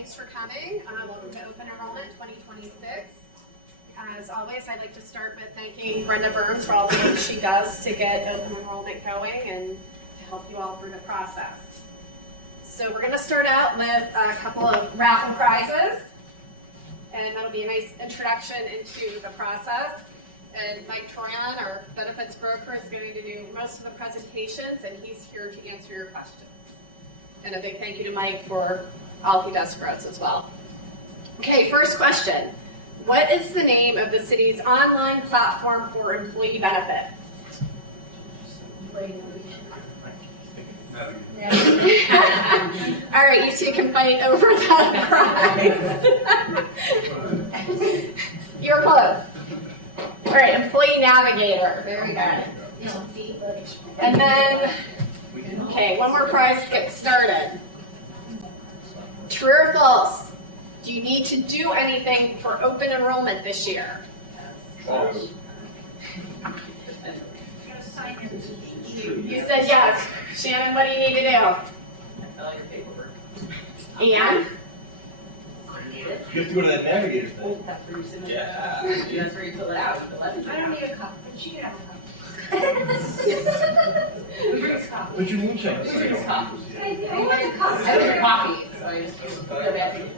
thanks for coming. Welcome to Open Enrollment 2026. As always, I'd like to start with thanking Brenda Burns for all the work she does to get Open Enrollment going and to help you all through the process. So we're going to start out with a couple of raffle prizes, and that'll be a nice introduction into the process. And Mike Troyan, our benefits broker, is going to do most of the presentations, and he's here to answer your questions. And a big thank you to Mike for all he does for us as well. Okay, first question. What is the name of the city's online platform for employee benefits? All right, you two can fight over that prize. You're close. All right, Employee Navigator. Very good. And then, okay, one more prize to get started. True or false? Do you need to do anything for open enrollment this year? False. You said yes. Shannon, what do you need to do? Fill out your paperwork. And? You have to go to that navigator thing. That's where you send it. Yeah. That's where you fill it out. You fill everything I don't out. need a cup, but she can have a cup. Put your moonshine. I want a cup. I don't drink coffee, so I just use the bad thing.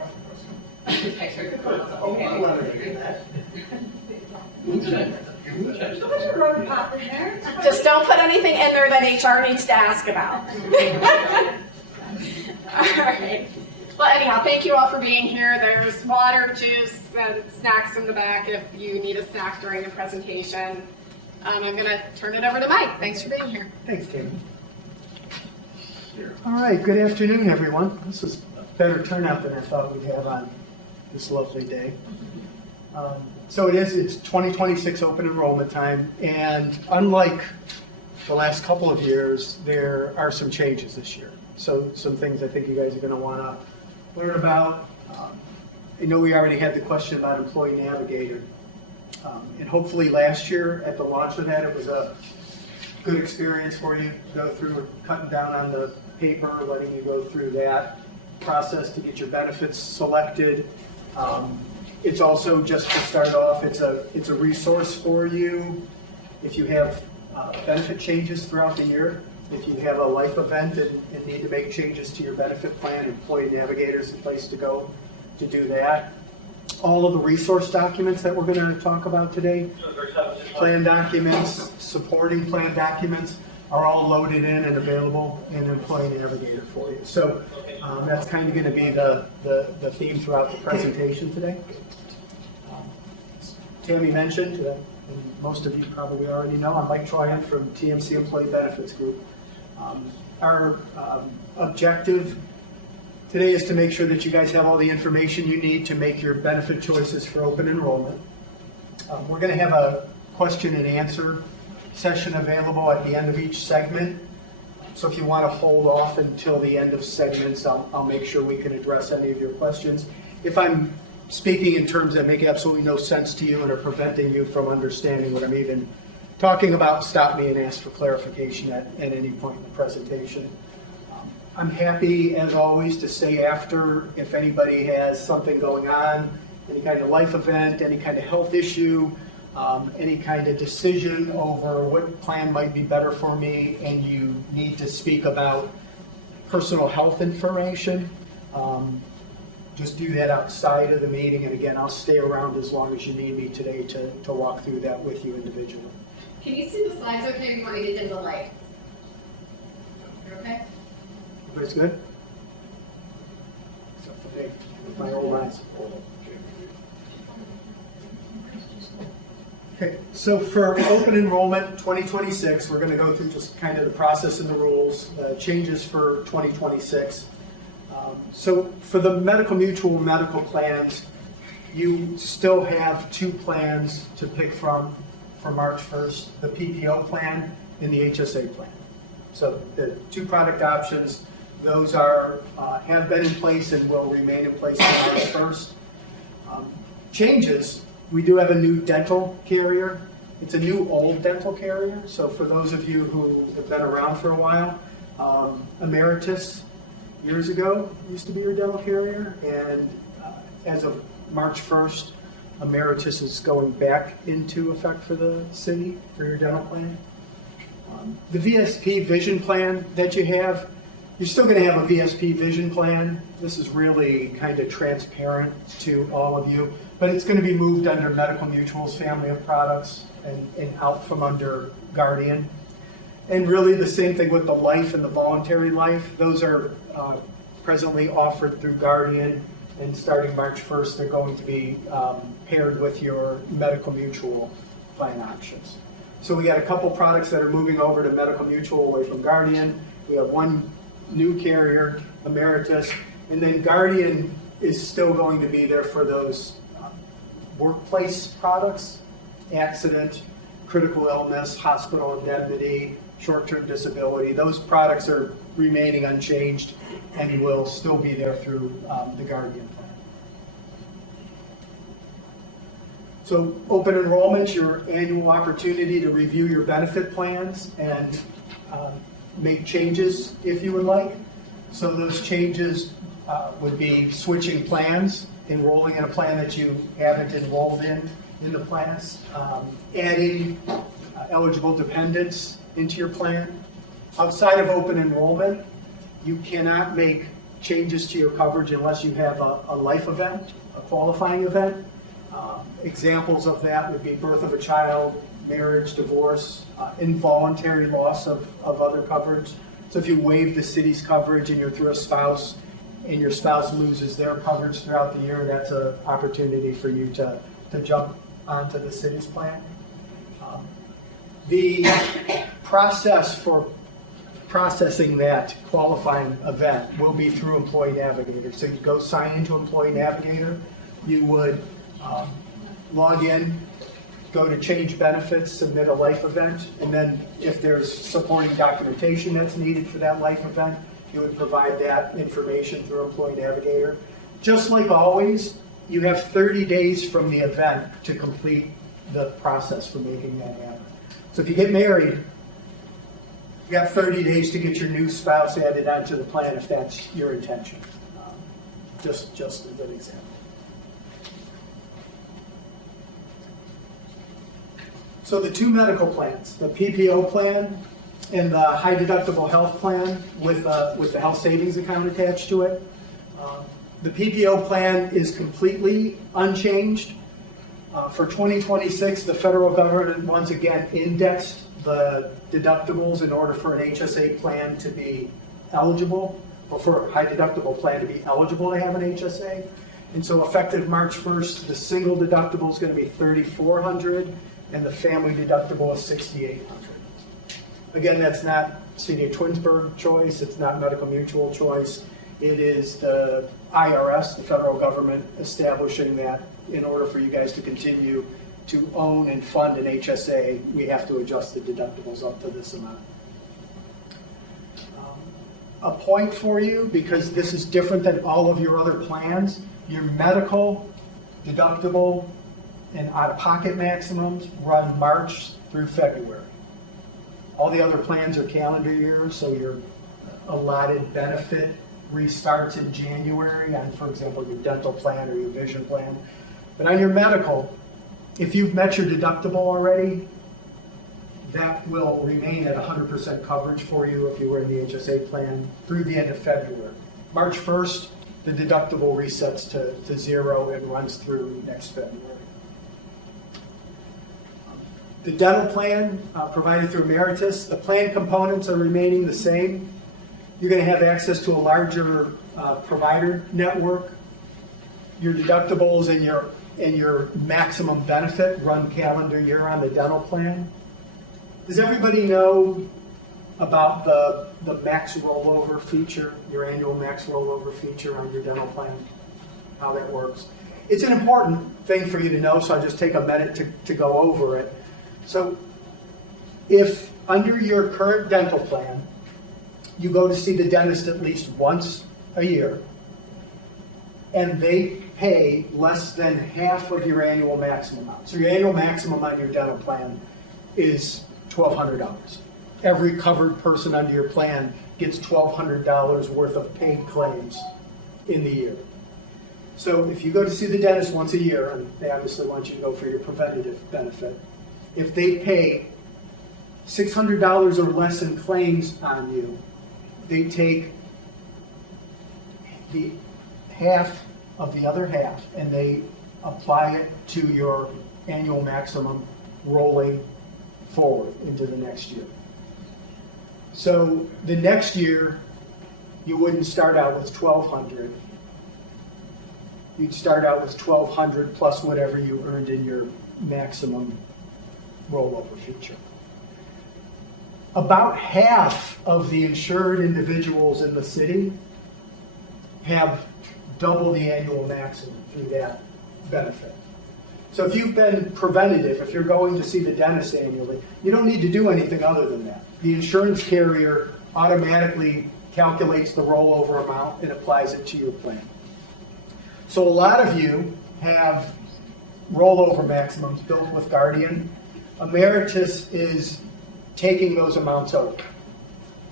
I sure could put it on. Moonshine. Your moonshine. So much road pop in there. Just don't put anything in there that HR needs to ask about. All right. Well, anyhow, thank you all for being here. There's water, juice, and snacks in the back if you need a snack during the presentation. I'm going to turn it over to Mike. Thanks for being here. Thanks, Tammy. All right, good afternoon, everyone. This is a better turnout than I thought we'd have on this lovely day. So it's 2026 open enrollment time, and unlike the last couple of years, there are some changes this year. So some things I think you guys are going to want to learn about. I know we already had the question about Employee Navigator. And hopefully last year at the launch of that, it was a good experience for you to go through, cutting down on the paper, letting you go through that process to get your benefits selected. It's also, just to start off, it's a resource for you if you have benefit changes throughout the year. If you have a life event and need to make changes to your benefit plan, Employee Navigator is the place to go to do that. All of the resource documents that we're going to talk about today, plan documents, supporting plan documents, are all loaded in and available in Employee Navigator for you. So that's kind of going to be the theme throughout the presentation today. Tammy mentioned, and most of you probably already know, I'm Mike Troyan from TMC Employee Benefits Group. Our objective today is to make sure that you guys have all the information you need to make your benefit choices for open enrollment. We're going to have a question and answer session available at the end of each segment. So if you want to hold off until the end of segments, I'll make sure we can address any of your questions. If I'm speaking in terms that make absolutely no sense to you and are preventing you from understanding what I'm even talking about, stop me and ask for clarification at any point in the presentation. I'm happy, as always, to stay after if anybody has something going on, any kind of life event, any kind of health issue, any kind of decision over what plan might be better for me, and you need to speak about personal health information. Just do that outside of the meeting, and again, I'll stay around as long as you need me today to walk through that with you individually. Can you see the slides okay, or you want me to dim the lights? You're okay? Everybody's good? Except for me, with my old eyes. Okay, so for open enrollment 2026, we're going to go through just kind of the process and the rules, changes for 2026. So for the medical mutual medical plans, you still have two plans to pick from for March 1st, the PPO plan and the HSA plan. So the two product options, those are have been in place and will remain in place on March 1st. Changes, we do have a new dental carrier. It's a new old dental carrier. So for those of you who have been around for a while, Emeritus years ago used to be your dental carrier, and as of March 1st, Emeritus is going back into effect for the city for your dental plan. The VSP vision plan that you have, you're still going to have a VSP vision plan. This is really kind of transparent to all of you, but it's going to be moved under Medical Mutual's family of products and out from under Guardian. And really the same thing with the life and the voluntary life. Those are presently offered through Guardian, and starting March 1st, they're going to be paired with your Medical Mutual plan options. So we got a couple products that are moving over to Medical Mutual away from Guardian. We have one new carrier, Emeritus, and then Guardian is still going to be there for those workplace products, accident, critical illness, hospital indemnity, short-term disability. Those products are remaining unchanged and will still be there through the Guardian plan. So open enrollment, your annual opportunity to review your benefit plans and make changes if you would like. So those changes would be switching plans, enrolling in a plan that you haven't enrolled in the plans, adding eligible dependents into your plan. Outside of open enrollment, you cannot make changes to your coverage unless you have a life event, a qualifying event. Examples of that would be birth of a child, marriage, divorce, involuntary loss of other coverage. So if you waive the city's coverage and you're through a spouse and your spouse loses their coverage throughout the year, that's an opportunity for you to jump onto the city's plan. The process for processing that qualifying event will be through Employee Navigator. So you go sign into Employee Navigator, you would log in, go to change benefits, submit a life event, and then if there's supporting documentation that's needed for that life event, you would provide that information through Employee Navigator. Just like always, you have 30 days from the event to complete the process for making that happen. So if you get married, you got 30 days to get your new spouse added onto the plan if that's your intention. Just as an example. So the two medical plans, the PPO plan and the high deductible health plan with the health savings account attached to it. The PPO plan is completely unchanged. For 2026, the federal government once again indexed the deductibles in order for an HSA plan to be eligible, or for a high deductible plan to be eligible to have an HSA. And so effective March 1st, the single deductible is going to be $3,400 and the family deductible is $6,800. Again, that's not City of Twinsburg choice, it's not Medical Mutual choice. It is the IRS, the federal government, establishing that in order for you guys to continue to own and fund an HSA, we have to adjust the deductibles up to this amount. A point for you, because this is different than all of your other plans, your medical deductible and out-of-pocket maximums run March through February. All the other plans are calendar years, so your allotted benefit restarts in January on, for example, your dental plan or your vision plan. But on your medical, if you've met your deductible already, that will remain at 100% coverage for you if you were in the HSA plan through the end of February. March 1st, the deductible resets to zero and runs through next February. The dental plan provided through Emeritus, the plan components are remaining the same. You're going to have access to a larger provider network. Your deductibles and your maximum benefit run calendar year on the dental plan. Does everybody know about the max rollover feature, your annual max rollover feature on your dental plan? How that works? It's an important thing for you to know, so I'll just take a minute to go over it. So if under your current dental plan, you go to see the dentist at least once a year, and they pay less than half of your annual maximum amount. So your annual maximum on your dental plan is $1,200. Every covered person under your plan gets $1,200 worth of paid claims in the year. So if you go to see the dentist once a year, and they obviously want you to go for your preventative benefit, if they pay $600 or less in claims on you, they take the half of the other half and they apply it to your annual maximum rolling forward into the next year. So the next year, you wouldn't start out with $1,200. You'd start out with $1,200 plus whatever you earned in your maximum rollover feature. About half of the insured individuals in the city have double the annual maximum through that benefit. So if you've been preventative, if you're going to see the dentist annually, you don't need to do anything other than that. The insurance carrier automatically calculates the rollover amount and applies it to your plan. So a lot of you have rollover maximums built with Guardian. Emeritus is taking those amounts over.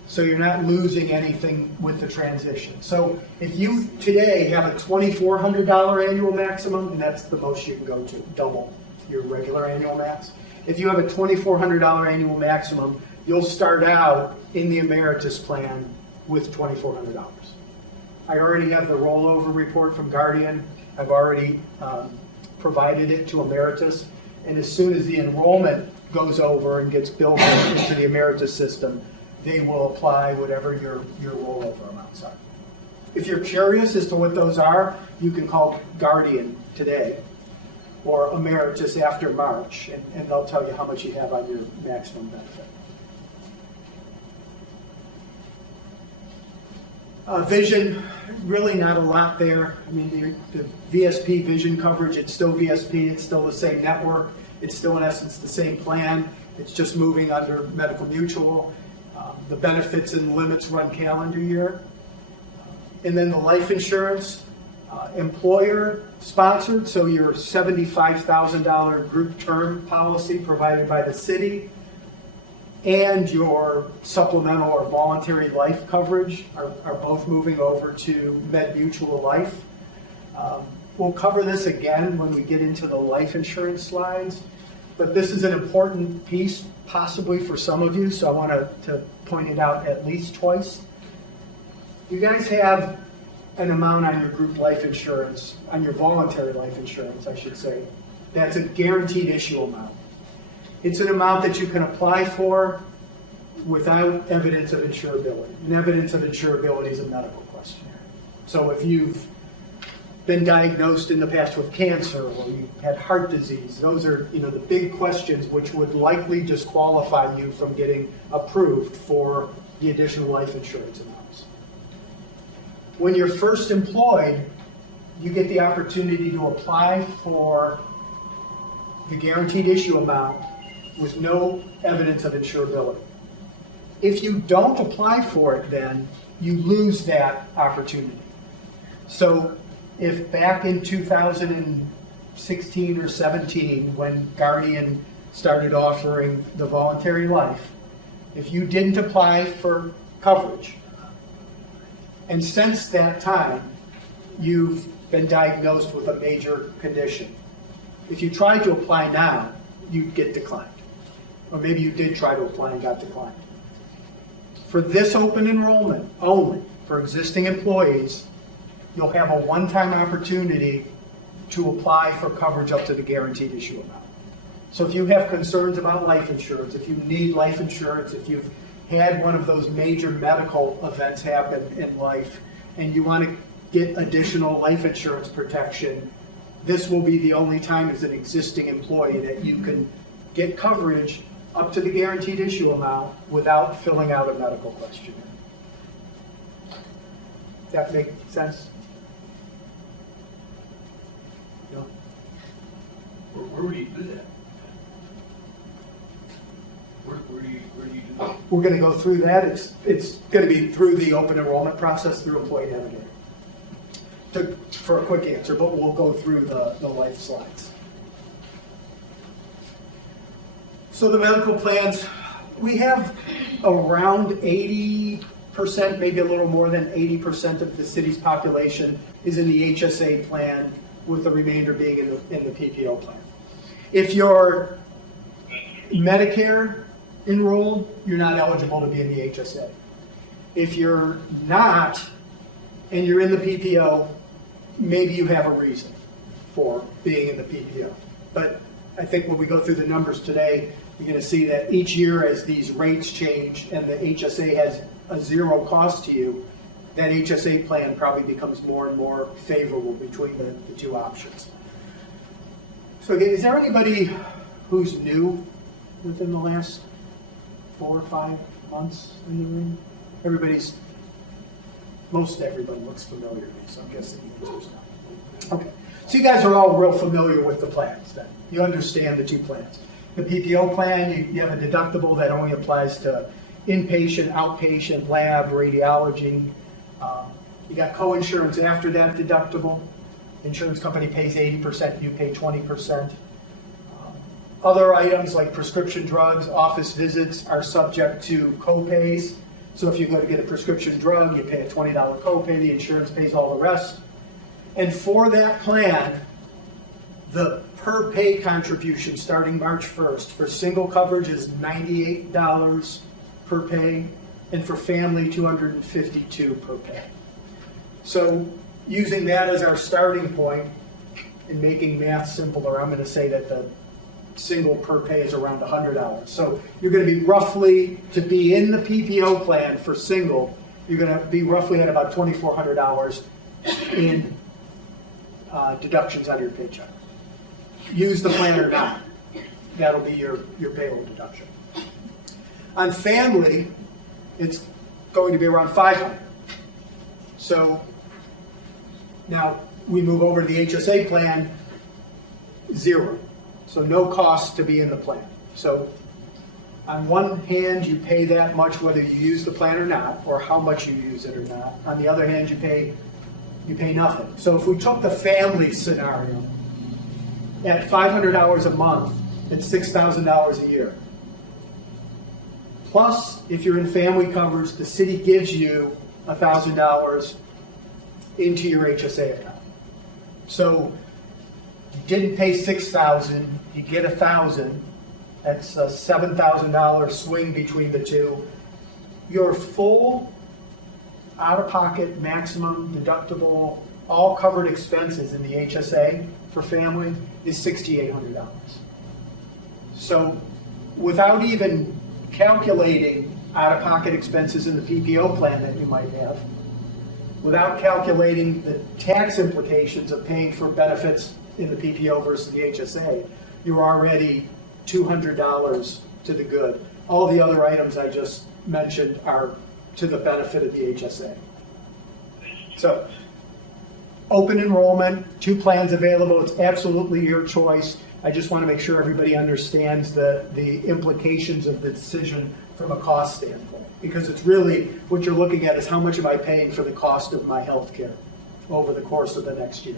So you're not losing anything with the transition. So if you today have a $2,400 annual maximum, and that's the most you can go to, double your regular annual max. If you have a $2,400 annual maximum, you'll start out in the Emeritus plan with $2,400. I already have the rollover report from Guardian. I've already provided it to Emeritus. And as soon as the enrollment goes over and gets built into the Emeritus system, they will apply whatever your rollover amounts are. If you're curious as to what those are, you can call Guardian today or Emeritus after March, and they'll tell you how much you have on your maximum benefit. Vision, really not a lot there. I mean, the VSP vision coverage, it's still VSP, it's still the same network, it's still in essence the same plan, it's just moving under Medical Mutual. The benefits and limits run calendar year. And then the life insurance, employer sponsored, so your $75,000 group term policy provided by the city and your supplemental or voluntary life coverage are both moving over to MedMutual Life. We'll cover this again when we get into the life insurance slides, but this is an important piece possibly for some of you, so I want to point it out at least twice. You guys have an amount on your group life insurance, on your voluntary life insurance, I should say, that's a guaranteed issue amount. It's an amount that you can apply for without evidence of insurability. And evidence of insurability is a medical questionnaire. So if you've been diagnosed in the past with cancer or you had heart disease, those are the big questions which would likely disqualify you from getting approved for the additional life insurance amounts. When you're first employed, you get the opportunity to apply for the guaranteed issue amount with no evidence of insurability. If you don't apply for it, then you lose that opportunity. So if back in 2016 or 17, when Guardian started offering the voluntary life, if you didn't apply for coverage, and since that time, you've been diagnosed with a major condition, if you tried to apply now, you'd get declined. Or maybe you did try to apply and got declined. For this open enrollment only, for existing employees, you'll have a one-time opportunity to apply for coverage up to the guaranteed issue amount. So if you have concerns about life insurance, if you need life insurance, if you've had one of those major medical events happen in life, and you want to get additional life insurance protection, this will be the only time as an existing employee that you can get coverage up to the guaranteed issue amount without filling out a medical questionnaire. That make sense? No? Where would you do that? Where do you do that? We're going to go through that. It's going to be through the open enrollment process through Employee Navigator. For a quick answer, but we'll go through the life slides. So the medical plans, we have around 80% 80%, maybe a little more than 80% of the city's population is in the HSA plan, with the remainder being in the PPO plan. If you're Medicare enrolled, you're not eligible to be in the HSA. If you're not, and you're in the PPO, maybe you have a reason for being in the PPO. But I think when we go through the numbers today, you're going to see that each year as these rates change and the HSA has a zero cost to you, that HSA plan probably becomes more and more favorable between the two options. So again, is there anybody who's new within the last 4 or 5 months in the room? Most everybody looks familiar to me, so I'm guessing the answer's no. Okay, so you guys are all real familiar with the plans then. You understand the two plans. The PPO plan, you have a deductible that only applies to inpatient, outpatient, lab, radiology. You got co-insurance after that deductible. Insurance company pays 80%, you pay 20%. Other items like prescription drugs, office visits are subject to co-pays. So if you go to get a prescription drug, you pay a $20 copay, the insurance pays all the rest. And for that plan, the per pay contribution starting March 1st for single coverage is $98 per pay, and for family, $252 per pay. So using that as our starting point and making math simpler, I'm going to say that the single per pay is around $100. So you're going to be roughly, to be in the PPO plan for single, you're going to be roughly at about $2,400 in deductions out of your paycheck. Use the plan or not, that'll be your payroll deduction. On family, it's going to be around $500. So now we move over to the HSA plan, $0. So no cost to be in the plan. So on one hand, you pay that much whether you use the plan or not, or how much you use it or not. On the other hand, you pay nothing. So if we took the family scenario, at $500 a month, it's $6,000 a year. Plus, if you're in family coverage, the city gives you $1,000 into your HSA account. So you didn't pay $6,000, you get $1,000. That's a $7,000 swing between the two. Your full out-of-pocket maximum deductible, all covered expenses in the HSA for family is $6,800. So without even calculating out-of-pocket expenses in the PPO plan that you might have, without calculating the tax implications of paying for benefits in the PPO versus the HSA, you're already $200 to the good. All the other items I just mentioned are to the benefit of the HSA. So, open enrollment, 2 plans available, it's absolutely your choice. I just want to make sure everybody understands the implications of the decision from a cost standpoint. Because it's really, what you're looking at is how much am I paying for the cost of my health care over the course of the next year.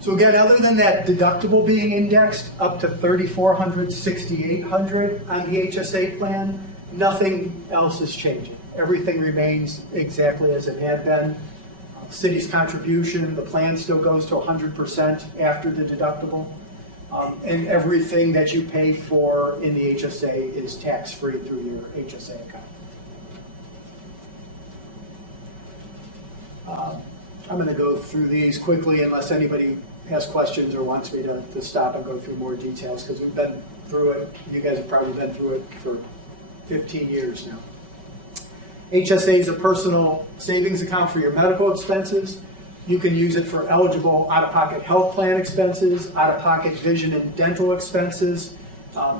So again, other than that deductible being indexed up to $3,400, $6,800 on the HSA plan, nothing else is changing. Everything remains exactly as it had been. City's contribution, the plan still goes to 100% after the deductible. And everything that you pay for in the HSA is tax-free through your HSA account. I'm going to go through these quickly unless anybody has questions or wants me to stop and go through more details, because we've been through it. You guys have probably been through it for 15 years now. HSA is a personal savings account for your medical expenses. You can use it for eligible out-of-pocket health plan expenses, out-of-pocket vision and dental expenses.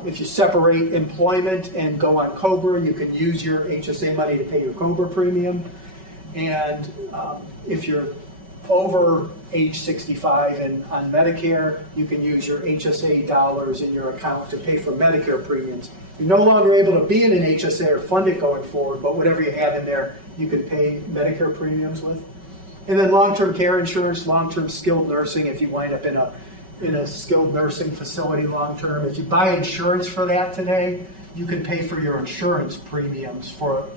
If you separate employment and go on COBRA, you can use your HSA money to pay your COBRA premium. And if you're over age 65 and on Medicare, you can use your HSA dollars in your account to pay for Medicare premiums. You're no longer able to be in an HSA or fund it going forward, but whatever you have in there, you can pay Medicare premiums with. And then long-term care insurance, long-term skilled nursing, if you wind up in a skilled nursing facility long-term. If you buy insurance for that today, you can pay for your insurance premiums for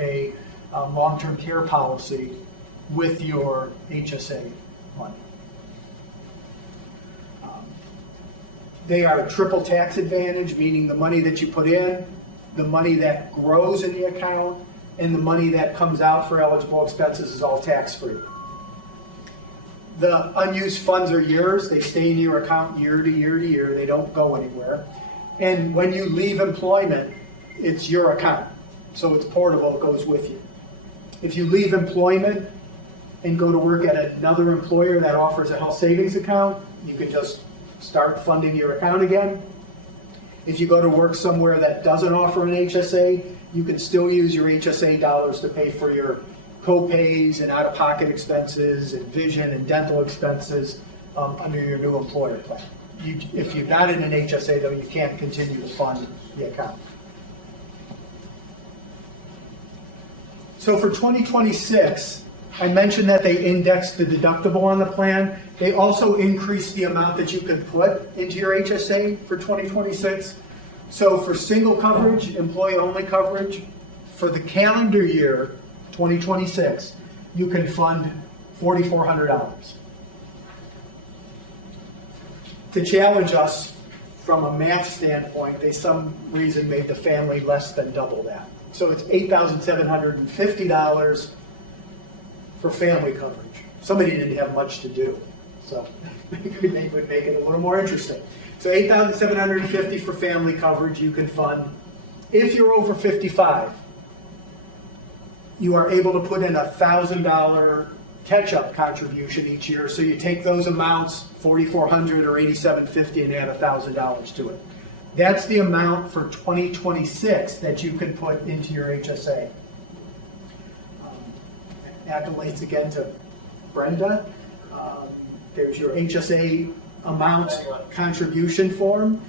a long-term care policy with your HSA money. They are triple tax advantage, meaning the money that you put in, the money that grows in the account, and the money that comes out for eligible expenses is all tax-free. The unused funds are yours. They stay in your account year to year to year. They don't go anywhere. And when you leave employment, it's your account. So it's portable, it goes with you. If you leave employment and go to work at another employer that offers a health savings account, you can just start funding your account again. If you go to work somewhere that doesn't offer an HSA, you can still use your HSA dollars to pay for your co-pays and out-of-pocket expenses and vision and dental expenses under your new employer plan. If you're not in an HSA, though, you can't continue to fund the account. So for 2026, I mentioned that they indexed the deductible on the plan. They also increased the amount that you can put into your HSA for 2026. So for single coverage, employee-only coverage, for the calendar year 2026, you can fund $4,400. To challenge us from a math standpoint, they some reason made the family less than double that. So it's $8,750 for family coverage. Somebody didn't have much to do, so they would make it a little more interesting. So $8,750 for family coverage you can fund. If you're over 55, you are able to put in a $1,000 catch-up contribution each year. So you take those amounts, $4,400 or $8,750, and add $1,000 to it. That's the amount for 2026 that you can put into your HSA. Accolades again to Brenda. There's your HSA amount contribution form.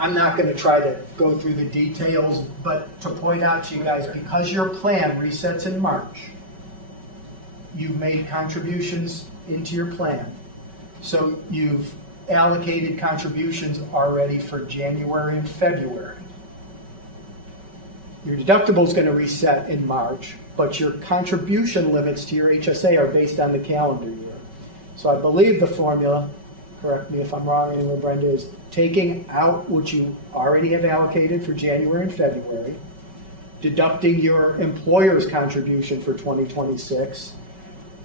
I'm not going to try to go through the details, but to point out to you guys, because your plan resets in March, you've made contributions into your plan. So you've allocated contributions already for January and February. Your deductible is going to reset in March, but your contribution limits to your HSA are based on the calendar year. So I believe the formula, correct me if I'm wrong anyway, Brenda, is taking out what you already have allocated for January and February, deducting your employer's contribution for 2026,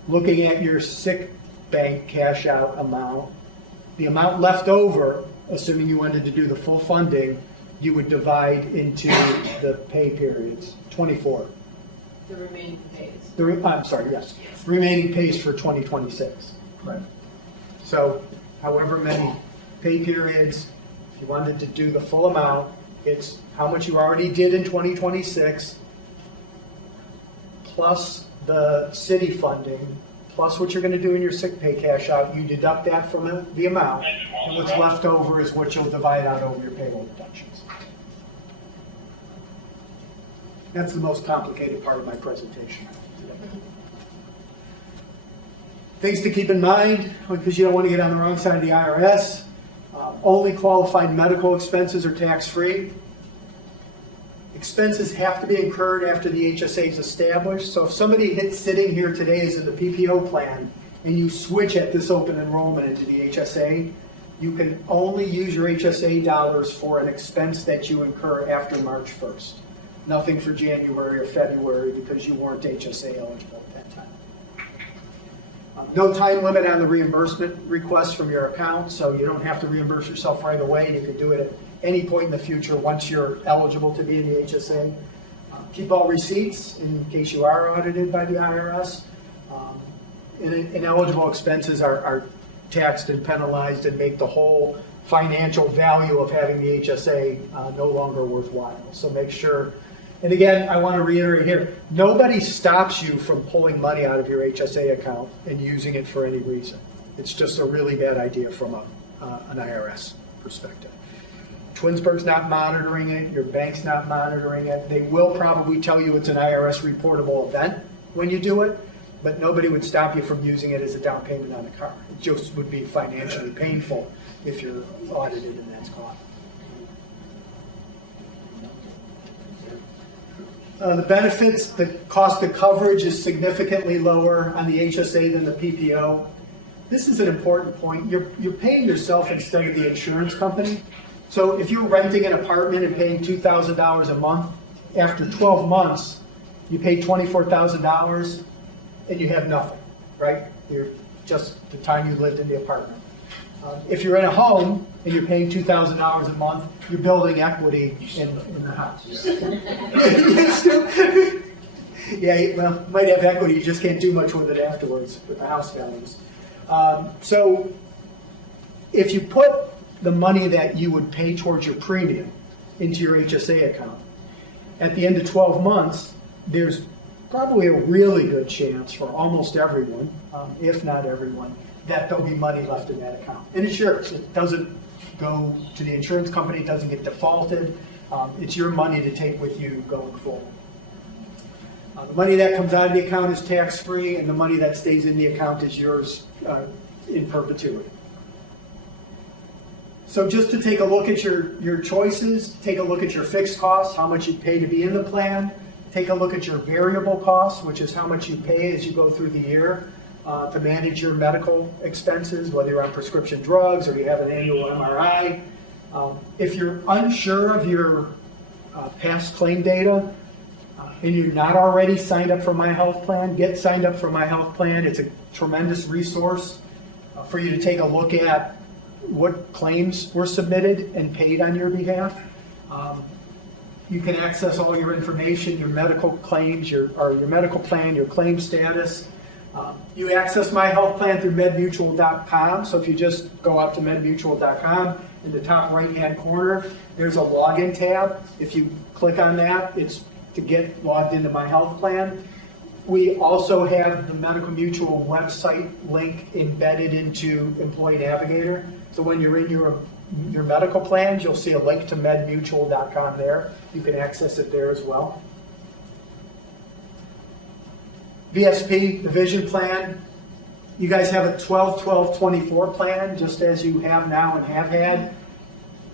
looking at your sick bank cash out amount, the amount left over, assuming you wanted to do the full funding, you would divide into the pay periods, 24. The remaining pays. I'm sorry, yes. Remaining pays for 2026. Right. So however many pay periods, if you wanted to do the full amount, it's how much you already did in 2026, plus the city funding, plus what you're going to do in your sick pay cash out. You deduct that from the amount, and what's left over is what you'll divide out over your payroll deductions. That's the most complicated part of my presentation. Things to keep in mind, because you don't want to get on the wrong side of the IRS. Only qualified medical expenses are tax-free. Expenses have to be incurred after the HSA is established. So if somebody sitting here today is in the PPO plan and you switch at this open enrollment into the HSA, you can only use your HSA dollars for an expense that you incur after March 1st. Nothing for January or February because you weren't HSA eligible at that time. No time limit on the reimbursement request from your account, so you don't have to reimburse yourself right away. You can do it at any point in the future once you're eligible to be in the HSA. Keep all receipts in case you are audited by the IRS. Ineligible expenses are taxed and penalized and make the whole financial value of having the HSA no longer worthwhile. So make sure. And again, I want to reiterate here, nobody stops you from pulling money out of your HSA account and using it for any reason. It's just a really bad idea from an IRS perspective. Twinsburg's not monitoring it, your bank's not monitoring it. They will probably tell you it's an IRS reportable event when you do it, but nobody would stop you from using it as a down payment on a car. It just would be financially painful if you're audited and that's caught. The benefits, the cost of coverage is significantly lower on the HSA than the PPO. This is an important point. You're paying yourself instead of the insurance company. So if you're renting an apartment and paying $2,000 a month, after 12 months, you pay $24,000 and you have nothing, right? You're just the time you lived in the apartment. If you're in a home and you're paying $2,000 a month, you're building equity in the house. Yeah, well, you might have equity, you just can't do much with it afterwards with the house values. So if you put the money that you would pay towards your premium into your HSA account, at the end of 12 months, there's probably a really good chance for almost everyone, if not everyone, that there'll be money left in that account. And it's yours. It doesn't go to the insurance company. It doesn't get defaulted. It's your money to take with you going forward. The money that comes out of the account is tax-free, and the money that stays in the account is yours in perpetuity. So just to take a look at your choices, take a look at your fixed costs, how much you pay to be in the plan. Take a look at your variable costs, which is how much you pay as you go through the year to manage your medical expenses, whether you're on prescription drugs or you have an annual MRI. If you're unsure of your past claim data and you're not already signed up for My Health Plan, get signed up for My Health Plan. It's a tremendous resource for you to take a look at what claims were submitted and paid on your behalf. You can access all your information, your medical claims, your medical plan, your claim status. You access My Health Plan through medmutual.com. So if you just go out to medmutual.com, in the top right-hand corner, there's a login tab. If you click on that, it's to get logged into My Health Plan. We also have the Medical Mutual website link embedded into Employee Navigator. So when you're in your medical plans, you'll see a link to medmutual.com there. You can access it there as well. VSP, the vision plan. You guys have a 12-12-24 plan, just as you have now and have had.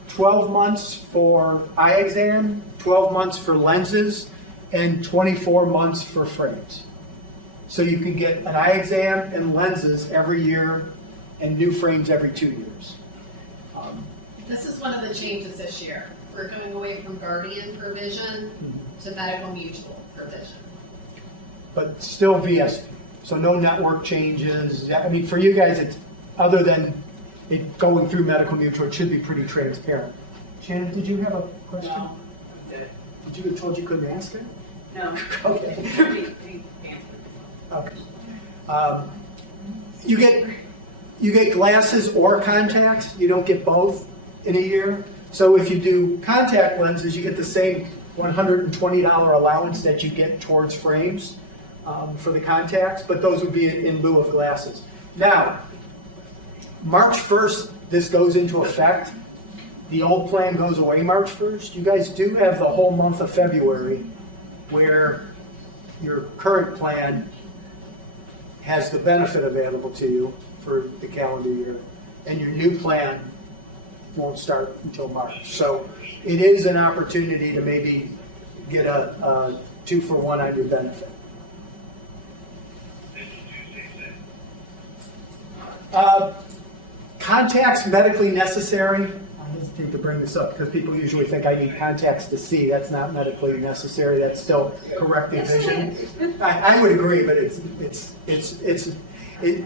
12 months for eye exam, 12 months for lenses, and 24 months for frames. So you can get an eye exam and lenses every year and new frames every 2 years. This is one of the changes this year. We're going away from Guardian for vision to Medical Mutual for vision. But still VSP, so no network changes. I mean, for you guys, it's other than it going through Medical Mutual, it should be pretty transparent. Shannon, did you have a question? No, Did you get told you couldn't ask it? no. Okay. We answered. Okay. You get glasses or contacts. You don't get both in a year. So if you do contact lenses, you get the same $120 allowance that you get towards frames for the contacts, but those would be in lieu of glasses. Now, March 1st, this goes into effect. The old plan goes away March 1st. You guys do have the whole month of February where your current plan has the benefit available to you for the calendar year, and your new plan won't start until March. So it is an opportunity to maybe get a 2-for-1 on your benefit. Contacts medically necessary. I hesitate to bring this up because people usually think I need contacts to see. That's not medically necessary. That's still corrective vision. I would agree, but it's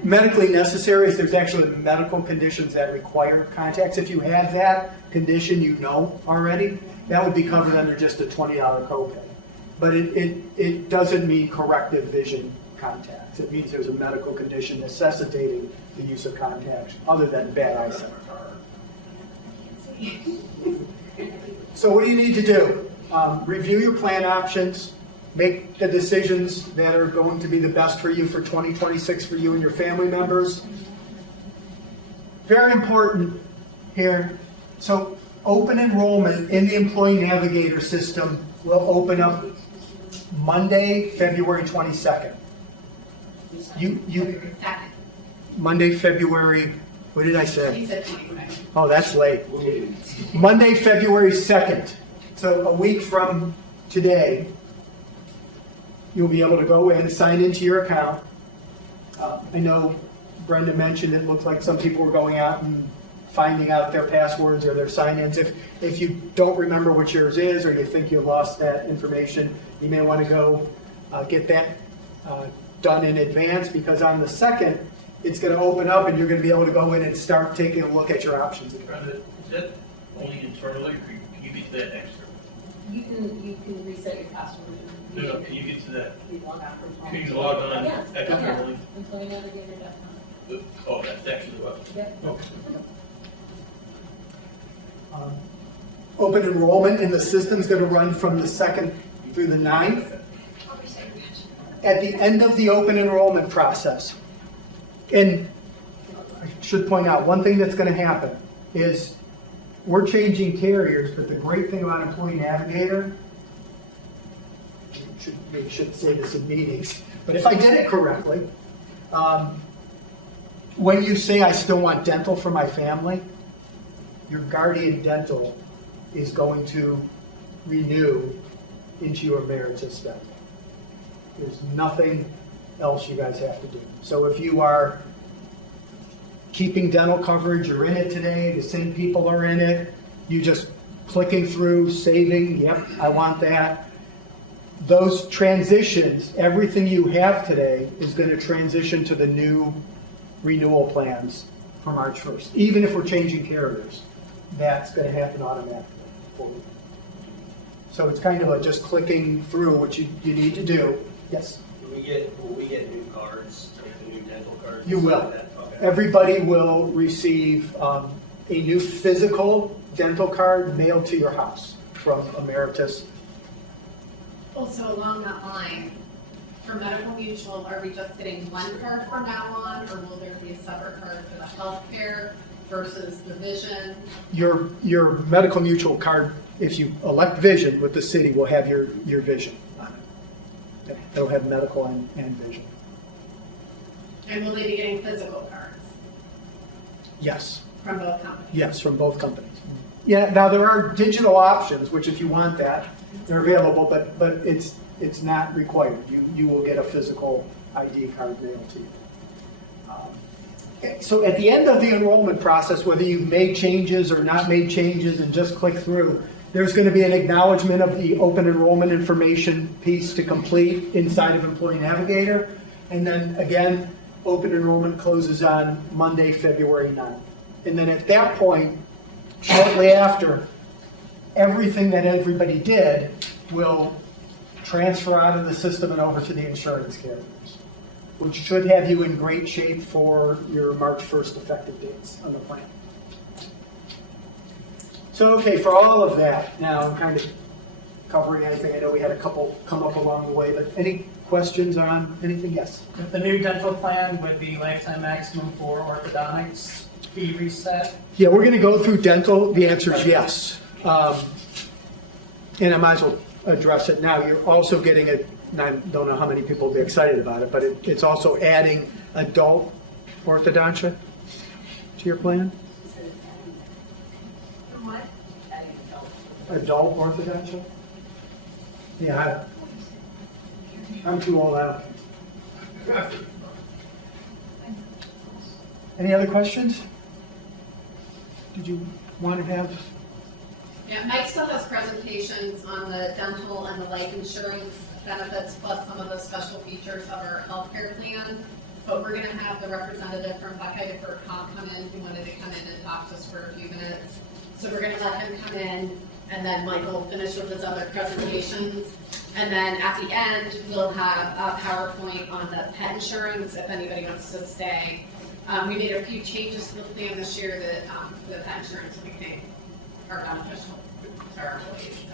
medically necessary is there's actually medical conditions that require contacts. If you have that condition, you know already, that would be covered under just a $20 copay. But it doesn't mean corrective vision contacts. It means there's a medical condition necessitating the use of contacts other than bad eyesight. So what do you need to do? Review your plan options. Make the decisions that are going to be the best for you for 2026 for you and your family members. Very important here. So open enrollment in the Employee Navigator system will open up Monday, February 22nd. Monday, February, what did I say? He said 22nd. Oh, that's late. Monday, February 2nd. So a week from today, you'll be able to go in, sign into your account. I know Brenda mentioned it looked like some people were going out and finding out their passwords or their sign-ins. If you don't remember what yours is, or you think you lost that information, you may want to go get that done in advance, because on the 2nd, it's going to open up and you're going to be able to go in and start taking a look at your options again. Brenda, is that only internally, or can you get to that externally? You can reset your password. No, can you get to that? You log out from home. Can you log on Yes, externally? until you navigate your desktop. Oh, that's actually what. Yep. Okay. Open enrollment in the system is going to run from the 2nd through the 9th. At the end of the open enrollment process, and I should point out, one thing that's going to happen is we're changing carriers, but the great thing about Employee Navigator, maybe shouldn't say this in meetings, but if I did it correctly, when you say I still want dental for my family, your Guardian Dental is going to renew into your Emeritus Dental. There's nothing else you guys have to do. So if you are keeping dental coverage, you're in it today, the same people are in it, you just clicking through, saving, yep, I want that. Those transitions, everything you have today is going to transition to the new renewal plans for March 1st. Even if we're changing carriers, that's going to happen automatically for you. So it's kind of a just clicking through what you need to do. Yes? Will we get new cards, like the new dental cards? You will. Okay. Everybody will receive a new physical dental card mailed to your house from Emeritus. Also, along that line, for Medical Mutual, are we just getting one card from now on, or will there be a separate card for the healthcare versus the vision? Your Medical Mutual card, if you elect vision with the city, will have your vision on it. It'll have medical and vision. And will they be getting physical cards Yes. from both companies? Yes, from both companies. Yeah, now there are digital options, which if you want that, they're available, but it's not required. You will get a physical ID card mailed to you. So at the end of the enrollment process, whether you've made changes or not made changes and just click through, there's going to be an acknowledgement of the open enrollment information piece to complete inside of Employee Navigator. And then again, open enrollment closes on Monday, February 9th. And then at that point, shortly after, everything that everybody did will transfer out of the system and over to the insurance carriers, which should have you in great shape for your March 1st effective dates on the plan. So, okay, for all of that, now I'm kind of covering everything. I know we had a couple come up along the way, but any questions on anything? Yes? With the new dental plan, would the lifetime maximum for orthodontics be reset? Yeah, we're going to go through dental. The answer is yes. And I might as well address it now. You're also getting it, and I don't know how many people will be excited about it, but it's also adding adult orthodontia to your plan. What? Adult orthodontia? Yeah, I'm too old out. Any other questions? Did you want to have? Yeah, Mike still has presentations on the dental and the life insurance benefits, plus some of the special features of our healthcare plan. But we're gonna have the representative from Buckeye Deferred Comp come in, who wanted to come in and talk to us for a few minutes. So we're gonna let him come in, and then Michael will finish with his other presentations. And then at the end, we'll have a PowerPoint on the pet insurance, if anybody wants to stay. We made a few changes to the plan this year that, the pet insurance we think are beneficial to our employees.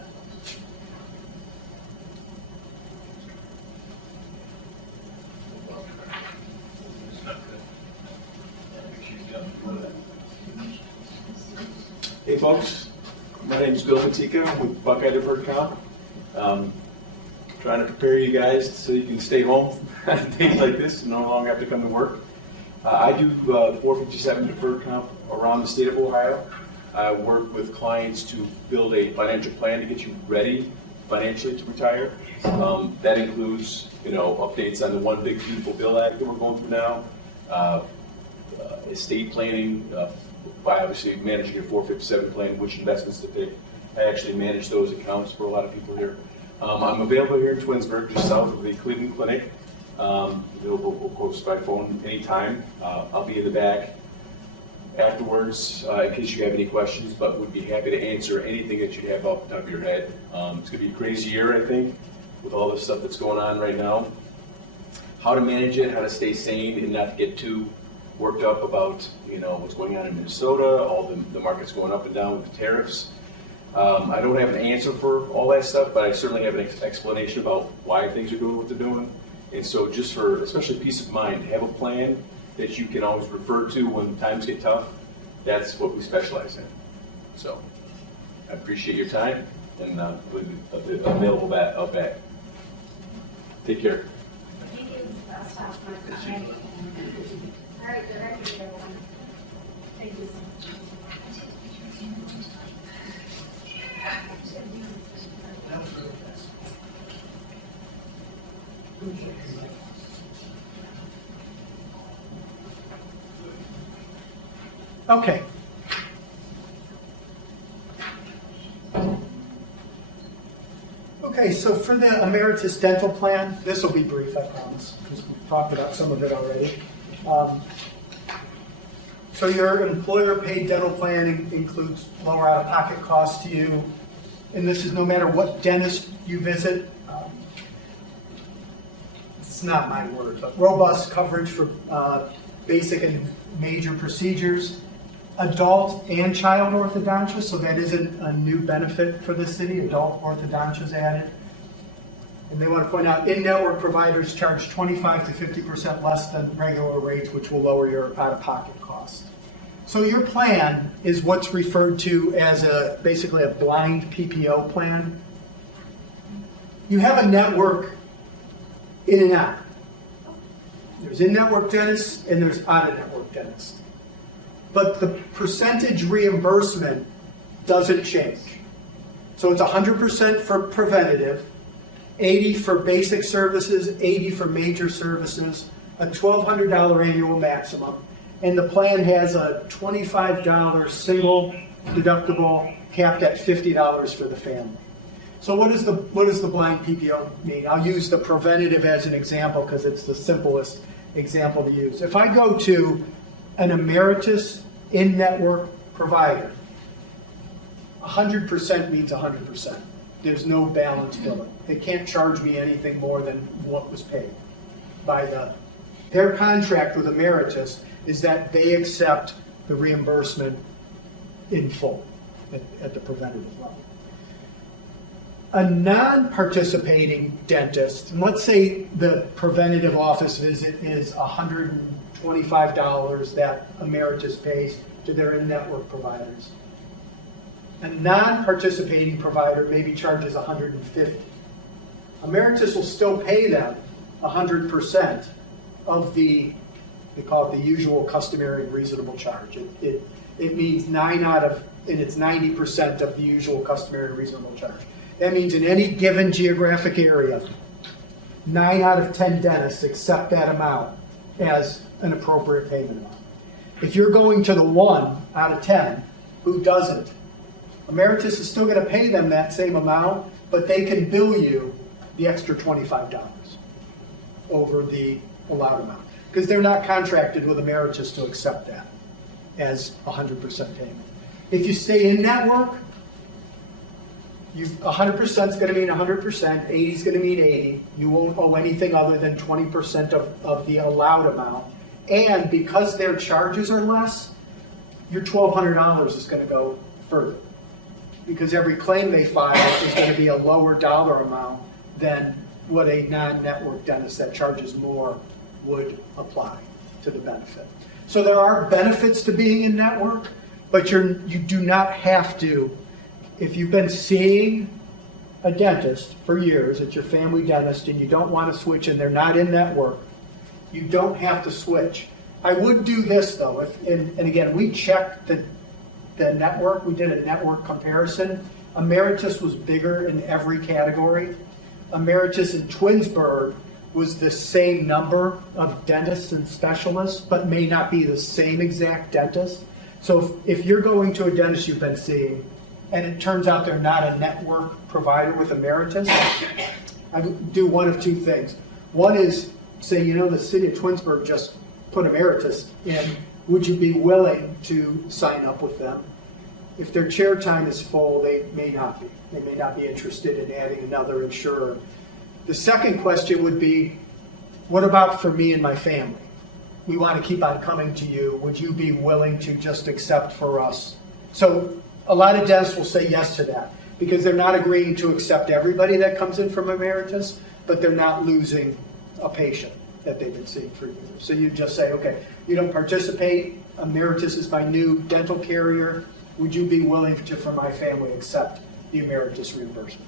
It's not good. Make sure you come before that. Hey folks, my name is Bill Patika with Buckeye Deferred Comp. Trying to prepare you guys so you can stay home on days like this and no longer have to come to work. I do 457 Deferred Comp around the state of Ohio. I work with clients to build a financial plan to get you ready financially to retire. That includes, updates on the One Big Beautiful Bill Act that we're going through now, estate planning, by obviously managing your 457 plan, which investments to pick. I actually manage those accounts for a lot of people here. I'm available here in Twinsburg, just south of the Cleveland Clinic. Available, of course, by phone anytime. I'll be in the back afterwards in case you have any questions, but would be happy to answer anything that you have off the top of your head. It's going to be a crazy year, I think, with all the stuff that's going on right now. How to manage it, how to stay sane and not get too worked up about what's going on in Minnesota, all the markets going up and down with the tariffs. I don't have an answer for all that stuff, but I certainly have an explanation about why things are doing what they're doing. And so just for especially peace of mind, have a plan that you can always refer to when times get tough. That's what we specialize in. So I appreciate your time and available back. Take care. Thank you. That's all right, good afternoon, everyone. Thank you so much. That was really fast. Okay. Okay, so for the emeritus dental plan, this will be brief, I promise, because we've talked about some of it already. So your employer-paid dental plan includes lower out-of-pocket costs to you, and this is no matter what dentist you visit. It's not my word, but robust coverage for basic and major procedures, adult and child orthodontia, so that is a new benefit for the city, adult orthodontia added. And they want to point out, in-network providers charge 25 to 50% less than regular rates, which will lower your out-of-pocket costs. So your plan is what's referred to as basically a blind PPO plan. You have a network in and out. There's in-network dentists and there's out-of-network dentists. But the percentage reimbursement doesn't change. So it's 100% for preventative, 80 for basic services, 80 for major services, a $1,200 annual maximum. And the plan has a $25 single deductible capped at $50 for the family. So what does the blind PPO mean? I'll use the preventative as an example because it's the simplest example to use. If I go to an emeritus in-network provider, 100% means 100%. There's no balance billing. They can't charge me anything more than what was paid by their contract with emeritus is that they accept the reimbursement in full at the preventative level. A non-participating dentist, and let's say the preventative office visit is $125 that emeritus pays to their in-network providers. A non-participating provider maybe charges $150. Emeritus will still pay them 100% of they call it the usual, customary, and reasonable charge. It means it's 90% of the usual, customary, and reasonable charge. That means in any given geographic area, 9 out of 10 dentists accept that amount as an appropriate payment amount. If you're going to the 1 out of 10 who doesn't, emeritus is still going to pay them that same amount, but they can bill you the extra $25 over the allowed amount. Because they're not contracted with emeritus to accept that as 100% payment. If you stay in network, 100% is going to mean 100%, 80 is going to mean 80. You won't owe anything other than 20% of the allowed amount. And because their charges are less, your $1,200 is going to go further. Because every claim they file is going to be a lower dollar amount than what a non-network dentist that charges more would apply to the benefit. So there are benefits to being in network, but you do not have to. If you've been seeing a dentist for years, it's your family dentist, and you don't want to switch and they're not in network, you don't have to switch. I would do this though, and again, we checked the network, we did a network comparison. Emeritus was bigger in every category. Emeritus in Twinsburg was the same number of dentists and specialists, but may not be the same exact dentist. So if you're going to a dentist you've been seeing, and it turns out they're not a network provider with Emeritus, I would do one of two things. One is say, the city of Twinsburg just put Emeritus in. Would you be willing to sign up with them? If their chair time is full, they may not be. They may not be interested in adding another insurer. The second question would be, what about for me and my family? We want to keep on coming to you. Would you be willing to just accept for us? So a lot of dentists will say yes to that because they're not agreeing to accept everybody that comes in from Emeritus, but they're not losing a patient that they've been seeing for years. So you just say, okay, you don't participate. Emeritus is my new dental carrier. Would you be willing to, for my family, accept the Emeritus reimbursement?